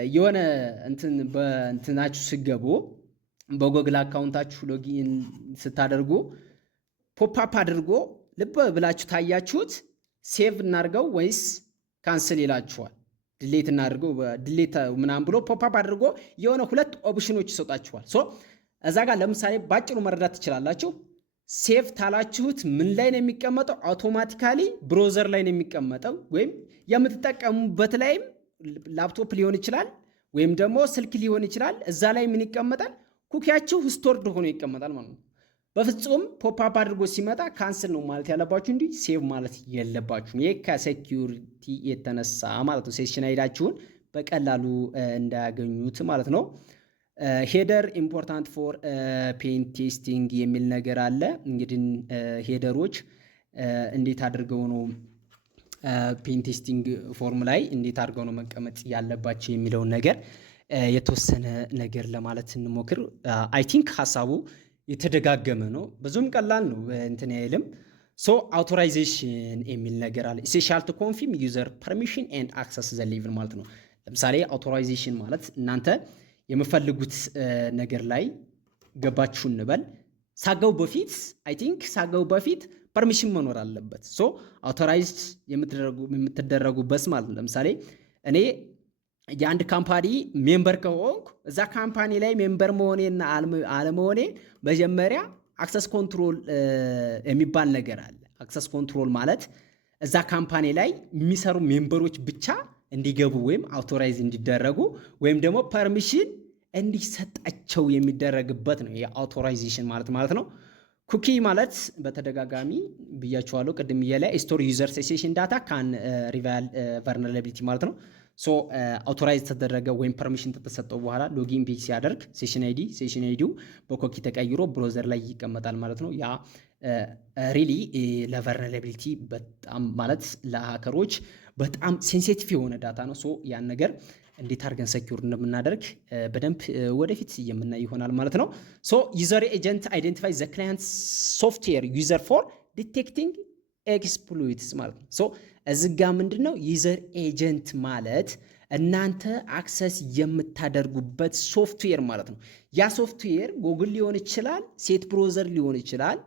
የሆነ እንትን በእንትናችሁ ስገቡ በጎግል አካውንታችሁ ሎጊን ስታደርጉ ፖፕአፕ አድርጎ ልብ ብላችሁ ታያችሁት ሴቭ እናድርገው ወይስ ካንስል ይላችኋል። ድሌት እናድርገው ድሌት ምናምን ብሎ ፖፕአፕ አድርጎ የሆነ ሁለት ኦፕሽኖች ይሰጣችኋል። እዛ ጋር ለምሳሌ ባጭሩ መረዳት ትችላላችሁ። ሴቭ ታላችሁት ምን ላይ ነው የሚቀመጠው? አውቶማቲካሊ ብሮዘር ላይ ነው የሚቀመጠው። ወይም የምትጠቀሙበት ላይም ላፕቶፕ ሊሆን ይችላል ወይም ደግሞ ስልክ ሊሆን ይችላል። እዛ ላይ ምን ይቀመጣል? ኩኪያችሁ ስቶርድ ሆኖ ይቀመጣል ማለት ነው። በፍጹም ፖፕአፕ አድርጎ ሲመጣ ካንስል ነው ማለት ያለባችሁ እንጂ ሴቭ ማለት የለባችሁም። ይሄ ከሴኪዩሪቲ የተነሳ ማለት ነው። ሴሽን አይዳችሁን በቀላሉ እንዳያገኙት ማለት ነው። ሄደር ኢምፖርታንት ፎር ፔን ቴስቲንግ የሚል ነገር አለ። እንግዲህ ሄደሮች እንዴት አድርገው ነው ፔን ቴስቲንግ ፎርም ላይ እንዴት አድርገው ነው መቀመጥ ያለባቸው የሚለውን ነገር የተወሰነ ነገር ለማለት እንሞክር። አይ ቲንክ ሀሳቡ የተደጋገመ ነው፣ ብዙም ቀላል ነው እንትን አይልም። አውቶራይዜሽን የሚል ነገር አለ። ኢሴንሻል ቱ ኮንፊርም ዩዘር ፐርሚሽን ኤንድ አክሰስ ዘ ሌቭል ማለት ነው። ለምሳሌ አውቶራይዜሽን ማለት እናንተ የምፈልጉት ነገር ላይ ገባችሁ እንበል። ሳገው በፊት አይ ቲንክ ሳገው በፊት ፐርሚሽን መኖር አለበት። አውቶራይዝድ የምትደረጉበት ማለት ነው። ለምሳሌ እኔ የአንድ ካምፓኒ ሜምበር ከሆንኩ እዛ ካምፓኒ ላይ ሜምበር መሆኔና አለመሆኔ መጀመሪያ አክሰስ ኮንትሮል የሚባል ነገር አለ። አክሰስ ኮንትሮል ማለት እዛ ካምፓኒ ላይ የሚሰሩ ሜምበሮች ብቻ እንዲገቡ ወይም አውቶራይዝ እንዲደረጉ ወይም ደግሞ ፐርሚሽን እንዲሰጣቸው የሚደረግበት ነው የአውቶራይዜሽን ማለት ነው። ኩኪ ማለት በተደጋጋሚ ብያችኋለሁ ቅድም ላይ ስቶር ዩዘር ሴሽን ዳታ ካን ሪቫል ቨልነራቢሊቲ ማለት ነው። አውቶራይዝ ተደረገ ወይም ፐርሚሽን ተሰጠው በኋላ ሎጊን ፔጅ ሲያደርግ ሴሽን አይዲው በኩኪ ተቀይሮ ብሮዘር ላይ ይቀመጣል ማለት ነው። ያ ሪሊ ለቨልነራቢሊቲ በጣም ማለት ለሃከሮች በጣም ሴንሲቲቭ የሆነ ዳታ ነው። ያን ነገር እንዴት አድርገን ሴኪዩር እንደምናደርግ በደንብ ወደፊት የምናይ ይሆናል ማለት ነው። ዩዘር ኤጀንት አይደንቲፋይ ዘ ክላይንት ሶፍትዌር ዩዘር ፎር ዲቴክቲንግ ኤክስፕሎይትስ ማለት ነው። እዚህ ጋ ምንድን ነው ዩዘር ኤጀንት ማለት? እናንተ አክሰስ የምታደርጉበት ሶፍትዌር ማለት ነው። ያ ሶፍትዌር ጎግል ሊሆን ይችላል፣ ሴት ብሮዘር ሊሆን ይችላል፣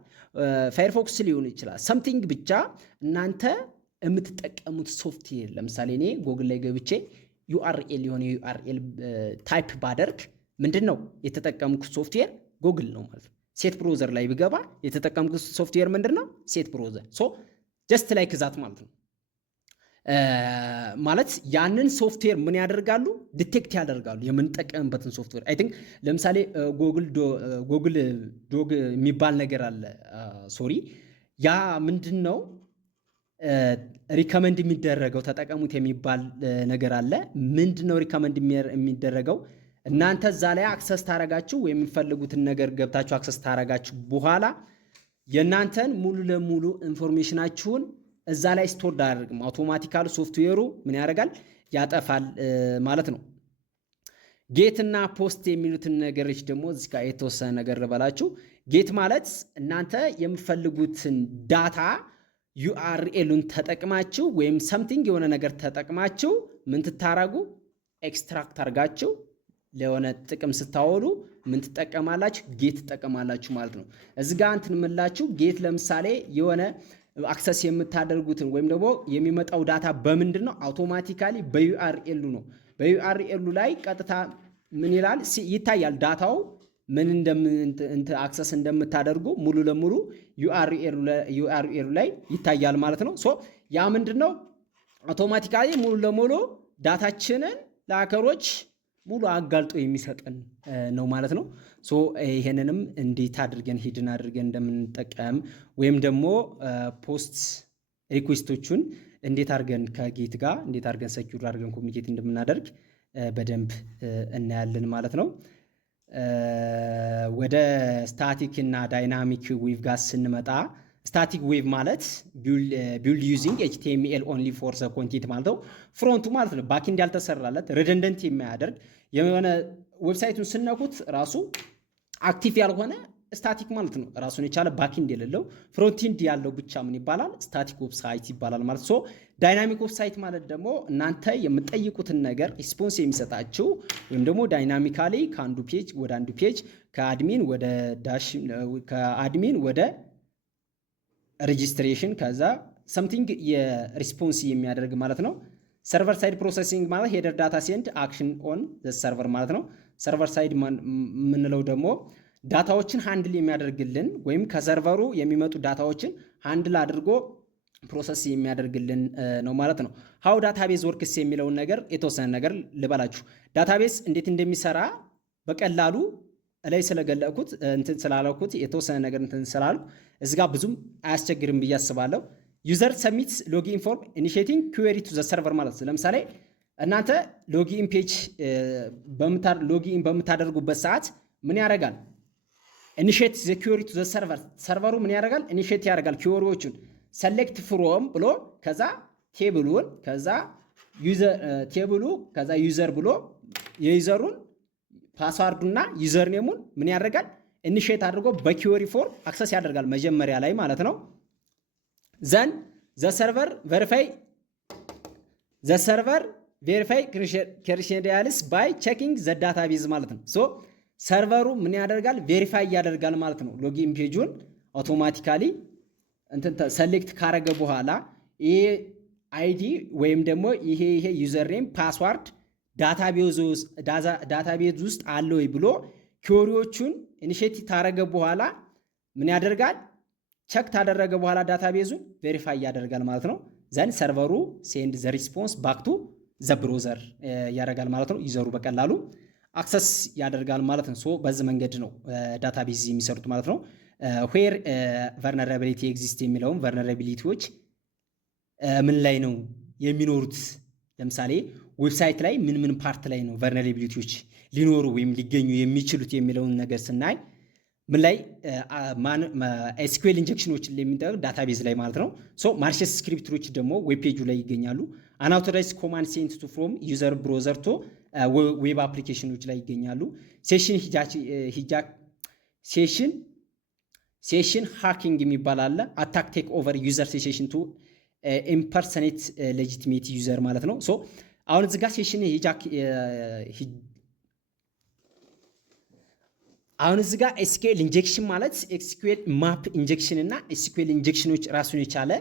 ፋየርፎክስ ሊሆን ይችላል። ሰምቲንግ ብቻ እናንተ የምትጠቀሙት ሶፍትዌር። ለምሳሌ እኔ ጎግል ላይ ገብቼ ዩአርኤል የሆነ ዩአርኤል ታይፕ ባደርግ ምንድን ነው የተጠቀምኩት ሶፍትዌር? ጎግል ነው ማለት ነው። ሴት ብሮዘር ላይ ብገባ የተጠቀምኩት ሶፍትዌር ምንድነው? ሴት ብሮዘር። ሶ ጀስት ላይክ ዛት ማለት ነው። ማለት ያንን ሶፍትዌር ምን ያደርጋሉ? ዲቴክት ያደርጋሉ የምንጠቀምበትን ሶፍትዌር። አይ ቲንክ ለምሳሌ ጎግል ዶግ የሚባል ነገር አለ። ሶሪ ያ ምንድነው ሪከመንድ የሚደረገው ተጠቀሙት የሚባል ነገር አለ። ምንድነው ሪከመንድ የሚደረገው? እናንተ እዛ ላይ አክሰስ ታረጋችሁ ወይም የሚፈልጉትን ነገር ገብታችሁ አክሰስ ታረጋችሁ በኋላ የእናንተን ሙሉ ለሙሉ ኢንፎርሜሽናችሁን እዛ ላይ ስቶር አያደርግም። አውቶማቲካሊ ሶፍትዌሩ ምን ያደርጋል? ያጠፋል ማለት ነው። ጌት እና ፖስት የሚሉትን ነገሮች ደግሞ እዚህ ጋር የተወሰነ ነገር ልበላችሁ። ጌት ማለት እናንተ የምፈልጉትን ዳታ ዩአርኤሉን ተጠቅማችሁ ወይም ሰምቲንግ የሆነ ነገር ተጠቅማችሁ ምን ትታረጉ? ኤክስትራክት አርጋችሁ ለሆነ ጥቅም ስታወሉ ምን ትጠቀማላችሁ? ጌት ትጠቀማላችሁ ማለት ነው። እዚህ ጋር እንትን ምላችሁ ጌት ለምሳሌ የሆነ አክሰስ የምታደርጉትን ወይም ደግሞ የሚመጣው ዳታ በምንድን ነው? አውቶማቲካሊ በዩአርኤሉ ነው። በዩአርኤሉ ላይ ቀጥታ ምን ይላል? ይታያል ዳታው ምን አክሰስ እንደምታደርጉ ሙሉ ለሙሉ ዩአርኤሉ ላይ ይታያል ማለት ነው። ሶ ያ ምንድን ነው? አውቶማቲካሊ ሙሉ ለሙሉ ዳታችንን ለሀከሮች ሙሉ አጋልጦ የሚሰጠን ነው ማለት ነው። ሶ ይሄንንም እንዴት አድርገን ሂድን አድርገን እንደምንጠቀም ወይም ደግሞ ፖስት ሪኩዌስቶቹን እንዴት አድርገን ከጌት ጋር እንዴት አድርገን ሰኪዩር አድርገን ኮሚኒኬት እንደምናደርግ በደንብ እናያለን ማለት ነው። ወደ ስታቲክ እና ዳይናሚክ ዌቭ ጋር ስንመጣ ስታቲክ ዌቭ ማለት ቢልድ ዩዚንግ ኤችቲኤምኤል ኦንሊ ፎር ዘ ኮንቴንት ማለት ነው። ፍሮንቱ ማለት ነው ባክኢንድ ያልተሰራለት ሬደንደንት የማያደርግ የሆነ ዌብሳይቱን ስነኩት ራሱ አክቲቭ ያልሆነ ስታቲክ ማለት ነው። ራሱን የቻለ ባክኢንድ የሌለው ፍሮንቲንድ ያለው ብቻ ምን ይባላል? ስታቲክ ዌብሳይት ይባላል ማለት ነው። ዳይናሚክ ዌብሳይት ማለት ደግሞ እናንተ የምትጠይቁትን ነገር ሪስፖንስ የሚሰጣችሁ ወይም ደግሞ ዳይናሚካሊ ከአንዱ ፔጅ ወደ አንዱ ፔጅ ከአድሚን ወደ ሬጂስትሬሽን ከዛ ሰምቲንግ የሪስፖንስ የሚያደርግ ማለት ነው። ሰርቨር ሳይድ ፕሮሰሲንግ ማለት ሄደር ዳታ ሴንድ አክሽን ኦን ሰርቨር ማለት ነው። ሰርቨር ሳይድ የምንለው ደግሞ ዳታዎችን ሃንድል የሚያደርግልን ወይም ከሰርቨሩ የሚመጡ ዳታዎችን ሃንድል አድርጎ ፕሮሰስ የሚያደርግልን ነው ማለት ነው። ሃው ዳታቤዝ ወርክስ የሚለውን ነገር የተወሰነ ነገር ልበላችሁ። ዳታቤዝ እንዴት እንደሚሰራ በቀላሉ ላይ ስለገለኩት እንትን ስላለኩት የተወሰነ ነገር እንትን ስላሉ እዚህ ጋር ብዙም አያስቸግርም ብዬ አስባለሁ። ዩዘር ሰሚት ሎጊን ፎርም ኢኒሺየቲንግ ኩዌሪ ቱ ዘ ሰርቨር ማለት ነው። ለምሳሌ እናንተ ሎጊን ፔጅ ሎጊን በምታደርጉበት ሰዓት ምን ያደርጋል? ኢኒሺየት ዘ ኩዌሪ ቱ ዘ ሰርቨር ሰርቨሩ ምን ያደርጋል? ኢኒሺየት ያደርጋል ኩዌሪዎቹን ሰሌክት ፍሮም ብሎ ከዛ ቴብሉን ከዛ ዩዘር ቴብሉ ከዛ ዩዘር ብሎ የዩዘሩን ፓስዋርዱና ዩዘር ኔሙን ምን ያደርጋል? ኢኒሺየት አድርጎ በኪወሪ ፎርም አክሰስ ያደርጋል መጀመሪያ ላይ ማለት ነው። ዘን ዘ ሰርቨር ቬሪፋይ ክሬዴንሻልስ ባይ ቼኪንግ ዘ ዳታቤዝ ማለት ነው። ሶ ሰርቨሩ ምን ያደርጋል? ቬሪፋይ ያደርጋል ማለት ነው። ሎጊን ፔጁን አውቶማቲካሊ እንትን ሰሌክት ካረገ በኋላ ይሄ አይዲ ወይም ደግሞ ይሄ ዩዘር ኔም ፓስዋርድ ዳታቤዝ ውስጥ አለ ወይ ብሎ ኪወሪዎቹን ኢኒሺየት ታረገ በኋላ ምን ያደርጋል? ቸክ ታደረገ በኋላ ዳታቤዙን ቬሪፋይ ያደርጋል ማለት ነው። ዘን ሰርቨሩ ሴንድ ዘ ሪስፖንስ ባክ ቱ ዘ ብሮዘር ያደርጋል ማለት ነው። ዩዘሩ በቀላሉ አክሰስ ያደርጋል ማለት ነው። ሶ በዚህ መንገድ ነው ዳታቤዝ የሚሰሩት ማለት ነው። ዌር ቨልነራቢሊቲ ኤግዚስት የሚለውም ቨልነራቢሊቲዎች ምን ላይ ነው የሚኖሩት? ለምሳሌ ዌብሳይት ላይ ምን ፓርት ላይ ነው ቨልነራቢሊቲዎች ሊኖሩ ወይም ሊገኙ የሚችሉት የሚለውን ነገር ስናይ ምን ላይ ኤስኩኤል ኢንጀክሽኖችን የሚጠቅም ዳታቤዝ ላይ ማለት ነው። ሶ ማልሺየስ ስክሪፕቶች ደግሞ ዌብ ፔጁ ላይ ይገኛሉ። አንአውቶራይዝድ ኮማንድ ሴንት ቱ ፍሮም ዩዘር ብሮዘር ቶ ዌብ አፕሊኬሽኖች ላይ ይገኛሉ። ሴሽን ሃኪንግ የሚባል አለ። አታክ ቴክ ኦቨር ዩዘር ሴሽን ቱ ኢምፐርሰኔት ሌጂቲሜት ዩዘር ማለት ነው። ሶ አሁን እዚህ ጋር ሴሽን አሁን እዚህ ጋር ኤስኩኤል ኢንጀክሽን ማለት ኤስኩኤል ማፕ ኢንጀክሽን እና ኤስኩኤል ኢንጀክሽኖች ራሱን የቻለ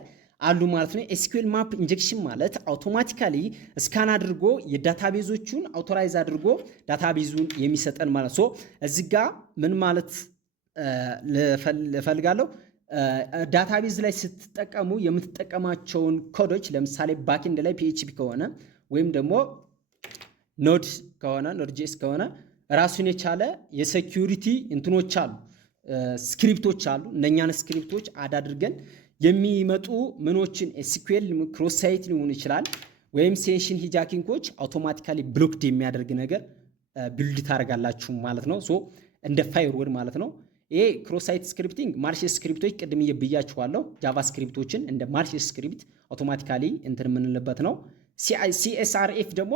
አሉ ማለት ነው። ኤስኩኤል ማፕ ኢንጀክሽን ማለት አውቶማቲካሊ ስካን አድርጎ የዳታቤዞቹን አውቶራይዝ አድርጎ ዳታቤዙን የሚሰጠን ማለት ሶ እዚህ ጋር ምን ማለት ልፈልጋለሁ። ዳታቤዝ ላይ ስትጠቀሙ የምትጠቀማቸውን ኮዶች ለምሳሌ ባክኤንድ ላይ PHP ከሆነ ወይም ደግሞ ኖድ ከሆነ ኖድ.js ከሆነ ራሱን የቻለ የሴኩሪቲ እንትኖች አሉ፣ ስክሪፕቶች አሉ። እነኛን ስክሪፕቶች አድርገን የሚመጡ ምኖችን SQL ክሮስ ሳይት ሊሆን ይችላል ወይም ሴሽን ሂጃኪንጎች አውቶማቲካሊ ብሎክድ የሚያደርግ ነገር ቢልድ ታደርጋላችሁ ማለት ነው። ሶ እንደ ፋይርወል ማለት ነው። ይሄ ክሮስ ሳይት ስክሪፕቲንግ ማልሺየስ ስክሪፕቶች ቅድም ብያችኋለሁ። ጃቫ ስክሪፕቶችን እንደ ማልሺየስ ስክሪፕት አውቶማቲካሊ እንትን የምንልበት ነው። CSRF ደግሞ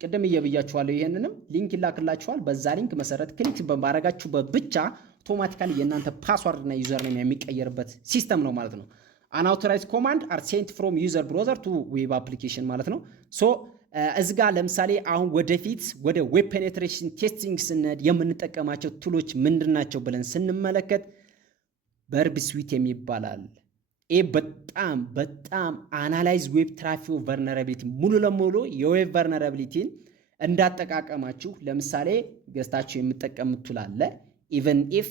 ቅድም ብያችኋለሁ። ይሄንንም ሊንክ ይላክላችኋል። በዛ ሊንክ መሰረት ክሊክ በማድረጋችሁበት ብቻ አውቶማቲካሊ የእናንተ ፓስዋርድ እና ዩዘር ኔም የሚቀየርበት ሲስተም ነው ማለት ነው። አንአውቶራይዝድ ኮማንድ አር ሴንት ፍሮም ዩዘር ብሮዘር ቱ ዌብ አፕሊኬሽን ማለት ነው። ሶ እዚ ጋር ለምሳሌ አሁን ወደፊት ወደ ዌብ ፔኔትሬሽን ቴስቲንግ ስንሄድ የምንጠቀማቸው ቱሎች ምንድን ናቸው ብለን ስንመለከት በርብ ስዊት የሚባላል። ይህ በጣም አናላይዝ ዌብ ትራፊክ ቨርነራቢሊቲ ሙሉ ለሙሉ የዌብ ቨርነራቢሊቲን እንዳጠቃቀማችሁ ለምሳሌ ገዝታችሁ የምጠቀሙት ቱል አለ። ኢቨን ኢፍ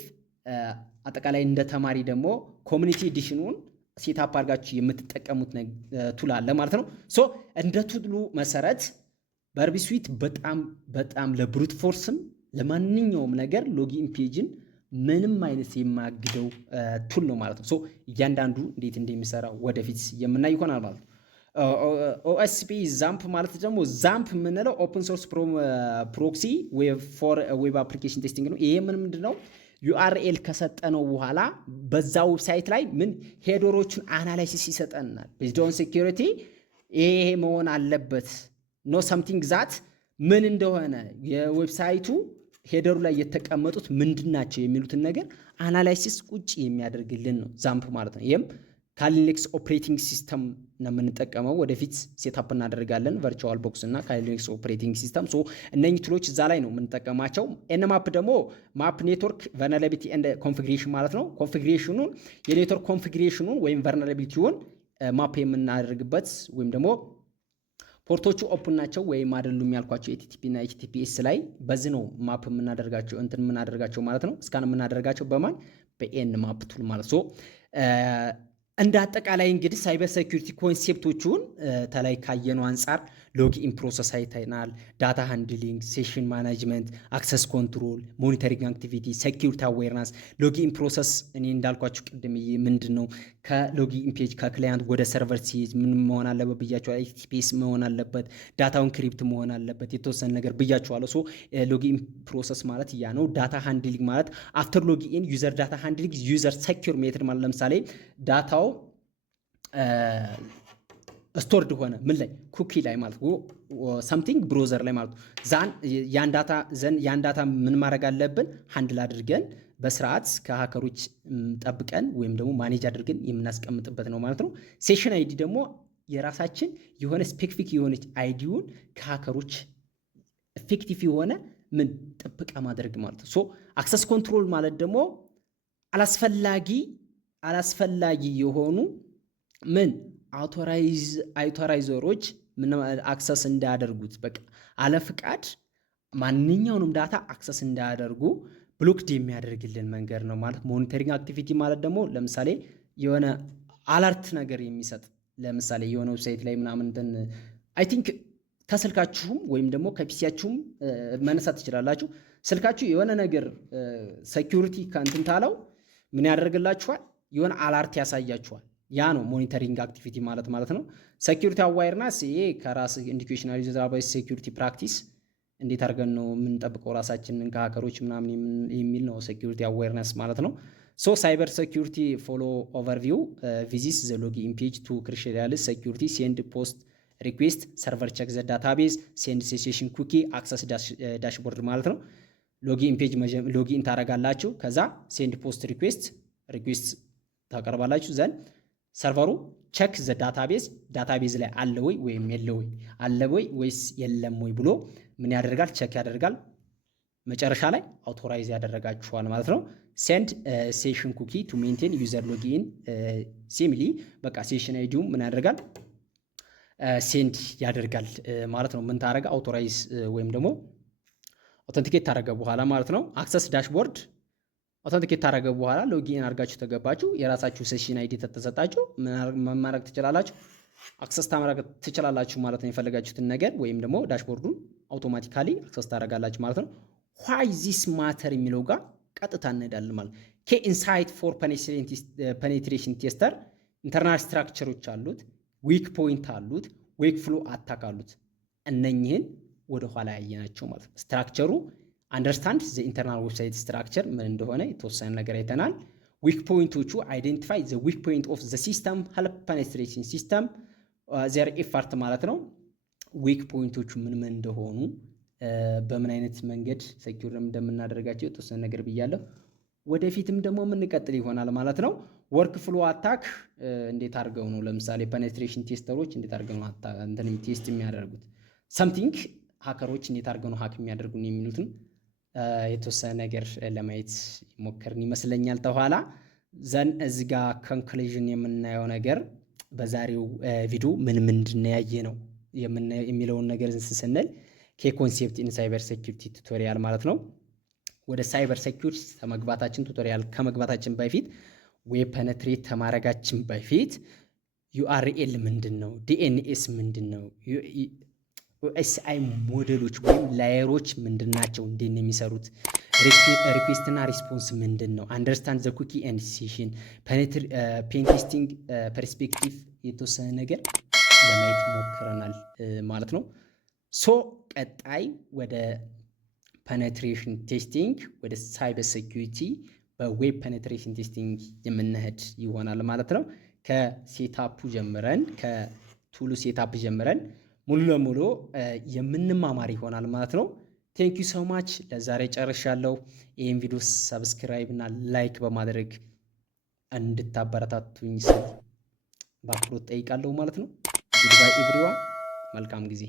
አጠቃላይ እንደ ተማሪ ደግሞ ኮሚኒቲ ኤዲሽኑን ሴታፕ አድርጋችሁ የምትጠቀሙት ቱል አለ ማለት ነው። ሶ እንደ ቱሉ መሰረት በርብ ስዊት በጣም ለብሩት ፎርስም ለማንኛውም ነገር ሎጊን ፔጅን ምንም አይነት የማግደው ቱል ነው ማለት ነው። ሶ እያንዳንዱ እንዴት እንደሚሰራ ወደፊት የምናይ ይሆናል ማለት ነው። ኦኤስፒ ዛምፕ ማለት ደግሞ ዛምፕ የምንለው ኦፕን ሶርስ ፕሮክሲ ፎር ዌብ አፕሊኬሽን ቴስቲንግ ነው። ይሄ ምንድን ነው? ዩአርኤል ከሰጠነው በኋላ በዛ ዌብሳይት ላይ ምን ሄደሮቹን አናላይሲስ ይሰጠናል። ቤዝድ ኦን ሴኩሪቲ ይሄ መሆን አለበት ኖ ሰምቲንግ ዛት ምን እንደሆነ የዌብሳይቱ ሄደሩ ላይ የተቀመጡት ምንድን ናቸው የሚሉትን ነገር አናላይሲስ ቁጭ የሚያደርግልን ነው ዛምፕ ማለት ነው። ይህም ካሊኔክስ ኦፕሬቲንግ ሲስተም ነው የምንጠቀመው። ወደፊት ሴታፕ እናደርጋለን ቨርቹዋል ቦክስ እና ካሊኔክስ ኦፕሬቲንግ ሲስተም። ሶ እነኚህ ቱሎች እዛ ላይ ነው የምንጠቀማቸው። ኤንማፕ ደግሞ ማፕ ኔትወርክ ቨርነራቢሊቲ ኤንድ ኮንፊግሬሽን ማለት ነው። ኮንፊግሬሽኑን የኔትወርክ ኮንፊግሬሽኑን ወይም ቨርነራቢሊቲውን ማፕ የምናደርግበት ወይም ደግሞ ፖርቶቹ ኦፕን ናቸው ወይም አይደሉም ያልኳቸው ኤቲቲፒ እና ኤችቲፒኤስ ላይ በዚህ ነው ማፕ የምናደርጋቸው ማለት ነው። እስካን የምናደርጋቸው በማን በኤን ማፕ ቱል ማለት ሶ እንደ አጠቃላይ እንግዲህ ሳይበር ሴኩሪቲ ኮንሴፕቶቹን ተላይ ካየነው አንጻር ሎጊን ፕሮሰስ አይተናል። ዳታ ሃንድሊንግ፣ ሴሽን ማናጅመንት፣ አክሰስ ኮንትሮል፣ ሞኒተሪንግ አክቲቪቲ፣ ሴኩሪቲ አዌርናስ። ሎጊን ፕሮሰስ እኔ እንዳልኳችሁ ቅድም ምንድን ነው ከሎጊን ፔጅ ከክላይንት ወደ ሰርቨር ሲሄድ ምን መሆን አለበት ብያችኋለሁ። ኤችቲቲፒኤስ መሆን አለበት፣ ዳታውን ክሪፕት መሆን አለበት፣ የተወሰነ ነገር ብያችኋለሁ። ሶ ሎጊን ፕሮሰስ ማለት ያ ነው። ዳታ ሃንድሊንግ ማለት አፍተር ሎጊን ዩዘር ዳታ ሃንድሊንግ ዩዘር ሴኩር ሜትድ ማለት ለምሳሌ ዳታው ስቶርድ ሆነ ምን ላይ ኩኪ ላይ ማለት ሳምቲንግ ብሮዘር ላይ ማለት ያን ዳታ ምን ማድረግ አለብን? ሃንድል አድርገን በስርዓት ከሀከሮች ጠብቀን ወይም ደግሞ ማኔጅ አድርገን የምናስቀምጥበት ነው ማለት ነው። ሴሽን አይዲ ደግሞ የራሳችን የሆነ ስፔሲፊክ የሆነች አይዲውን ከሀከሮች ኤፌክቲቭ የሆነ ምን ጥበቃ ማድረግ ማለት ነው። ሶ አክሰስ ኮንትሮል ማለት ደግሞ አላስፈላጊ የሆኑ ምን አውቶራይዘሮች ምን አክሰስ እንዳያደርጉት በቃ አለ ፍቃድ ማንኛውንም ዳታ አክሰስ እንዳያደርጉ ብሎክድ የሚያደርግልን መንገድ ነው ማለት። ሞኒተሪንግ አክቲቪቲ ማለት ደግሞ ለምሳሌ የሆነ አለርት ነገር የሚሰጥ ለምሳሌ የሆነ ዌብሳይት ላይ ምናምን አይ ቲንክ ከስልካችሁም ወይም ደግሞ ከፒሲያችሁም መነሳት ትችላላችሁ። ስልካችሁ የሆነ ነገር ሴኩሪቲ ከእንትን ታለው ምን ያደርግላችኋል? የሆነ አላርት ያሳያችኋል። ያ ነው ሞኒተሪንግ አክቲቪቲ ማለት ነው። ሴኩሪቲ አዋይርነስ ይሄ ከራስ ኢንዲኬሽናል ዩዘር ሴኩሪቲ ፕራክቲስ እንዴት አድርገን ነው የምንጠብቀው ራሳችንን ከሀከሮች ምናምን የሚል ነው ሴኩሪቲ አዌርነስ ማለት ነው። ሶ ሳይበር ሴኩሪቲ ፎሎ ኦቨርቪው ቪዚስ ዘ ሎጊን ፔጅ ቱ ክሪሻሊያልስ ሴኩሪቲ ሴንድ ፖስት ሪኩዌስት ሰርቨር ቼክ ዘ ዳታቤዝ ሴንድ ሴሽን ኩኪ አክሰስ ዳሽቦርድ ማለት ነው። ሎጊን ፔጅ ሎጊን ታደርጋላችሁ። ከዛ ሴንድ ፖስት ሪኩዌስት ታቀርባላችሁ። ዘን ሰርቨሩ ቼክ ዘ ዳታቤዝ ላይ አለ ወይ ወይም የለ ወይ አለ ወይ ወይስ የለም ወይ ብሎ ምን ያደርጋል? ቼክ ያደርጋል። መጨረሻ ላይ አውቶራይዝ ያደረጋችኋል ማለት ነው። ሴንድ ሴሽን ኩኪ ቱ ሜንቴን ዩዘር ሎጊን ሲምሊ በቃ ሴሽን አይዲው ምን ያደርጋል? ሴንድ ያደርጋል ማለት ነው። ምን ታደርጋ? አውቶራይዝ ወይም ደግሞ አውተንቲኬት ታደረገ በኋላ ማለት ነው። አክሰስ ዳሽቦርድ አውተንቲኬት ታደረገ በኋላ ሎጊን አድርጋችሁ ተገባችሁ የራሳችሁ ሴሽን አይዲ ተሰጣችሁ ምን ማድረግ ትችላላችሁ አክሰስ ታደረግ ትችላላችሁ ማለት ነው። የፈለጋችሁትን ነገር ወይም ደግሞ ዳሽቦርዱን አውቶማቲካሊ አክሰስ ታደርጋላችሁ ማለት ነው። why this matter የሚለው ጋር ቀጥታ እንሄዳለን ማለት ነው። ኢንሳይት ፎር ፔኔትሬሽን ቴስተር ኢንተርናል ስትራክቸሮች አሉት፣ ዊክ ፖይንት አሉት፣ ዌክ ፍሎ አታክ አሉት። እነኚህን ወደ ኋላ ያየናቸው ማለት ነው። ስትራክቸሩ አንደርስታንድ ዘ ኢንተርናል ዌብሳይት ስትራክቸር ምን እንደሆነ የተወሰነ ነገር አይተናል። ዊክ ፖይንቶቹ አይደንቲፋይ ዘ ዊክ ፖይንት ኦፍ ዘ ሲስተም ሄልፕ ፔኔትሬሽን ሲስተም ዜር ኤፈርት ማለት ነው። ዊክ ፖይንቶቹ ምን እንደሆኑ በምን አይነት መንገድ ሴኩር እንደምናደርጋቸው የተወሰነ ነገር ብያለሁ። ወደፊትም ደግሞ የምንቀጥል ይሆናል ማለት ነው። ወርክ ፍሎ አታክ እንዴት አድርገው ነው ለምሳሌ ፔኔትሬሽን ቴስተሮች እንዴት አድርገው ነው እንትን ቴስት የሚያደርጉት ሰምቲንግ ሃከሮች እንዴት አድርገው ነው ሃክ የሚያደርጉን የሚሉትን የተወሰነ ነገር ለማየት ሞከርን ይመስለኛል። ተኋላ ዘን እዚህ ጋር ኮንክሉዥን የምናየው ነገር በዛሬው ቪዲዮ ምንድን ነው ያየ ነው የሚለውን ነገር ስንል ከኮንሴፕት ኢን ሳይበር ሴኩሪቲ ቱቶሪያል ማለት ነው። ወደ ሳይበር ሴኩሪቲ ከመግባታችን ቱቶሪያል ከመግባታችን በፊት ዌብ ፔኔትሬት ከማድረጋችን በፊት ዩአርኤል ምንድነው፣ ዲኤንኤስ ምንድነው፣ ዩኤስአይ ሞዴሎች ወይም ላየሮች ምንድናቸው፣ እንዴት ነው የሚሰሩት፣ ሪኩዌስት እና ሪስፖንስ ምንድነው፣ አንደርስታንድ ዘ ኩኪ ኤንድ ሴሽን ፔን ቴስቲንግ ፐርስፔክቲቭ የተወሰነ ነገር ለማየት ሞክረናል ማለት ነው። ሶ ቀጣይ ወደ ፔኔትሬሽን ቴስቲንግ ወደ ሳይበር ሴኩሪቲ በዌብ ፔኔትሬሽን ቴስቲንግ የምንሄድ ይሆናል ማለት ነው። ከሴታፑ ጀምረን ከቱሉ ሴታፕ ጀምረን ሙሉ ለሙሉ የምንማማር ይሆናል ማለት ነው። ቴንክ ዩ ሶ ማች። ለዛሬ ጨርሻለሁ። ይህን ቪዲዮ ሰብስክራይብ እና ላይክ በማድረግ እንድታበረታቱኝ ስል በአክብሮት ጠይቃለሁ ማለት ነው። ጉድባይ ኤቭሪዋን። መልካም ጊዜ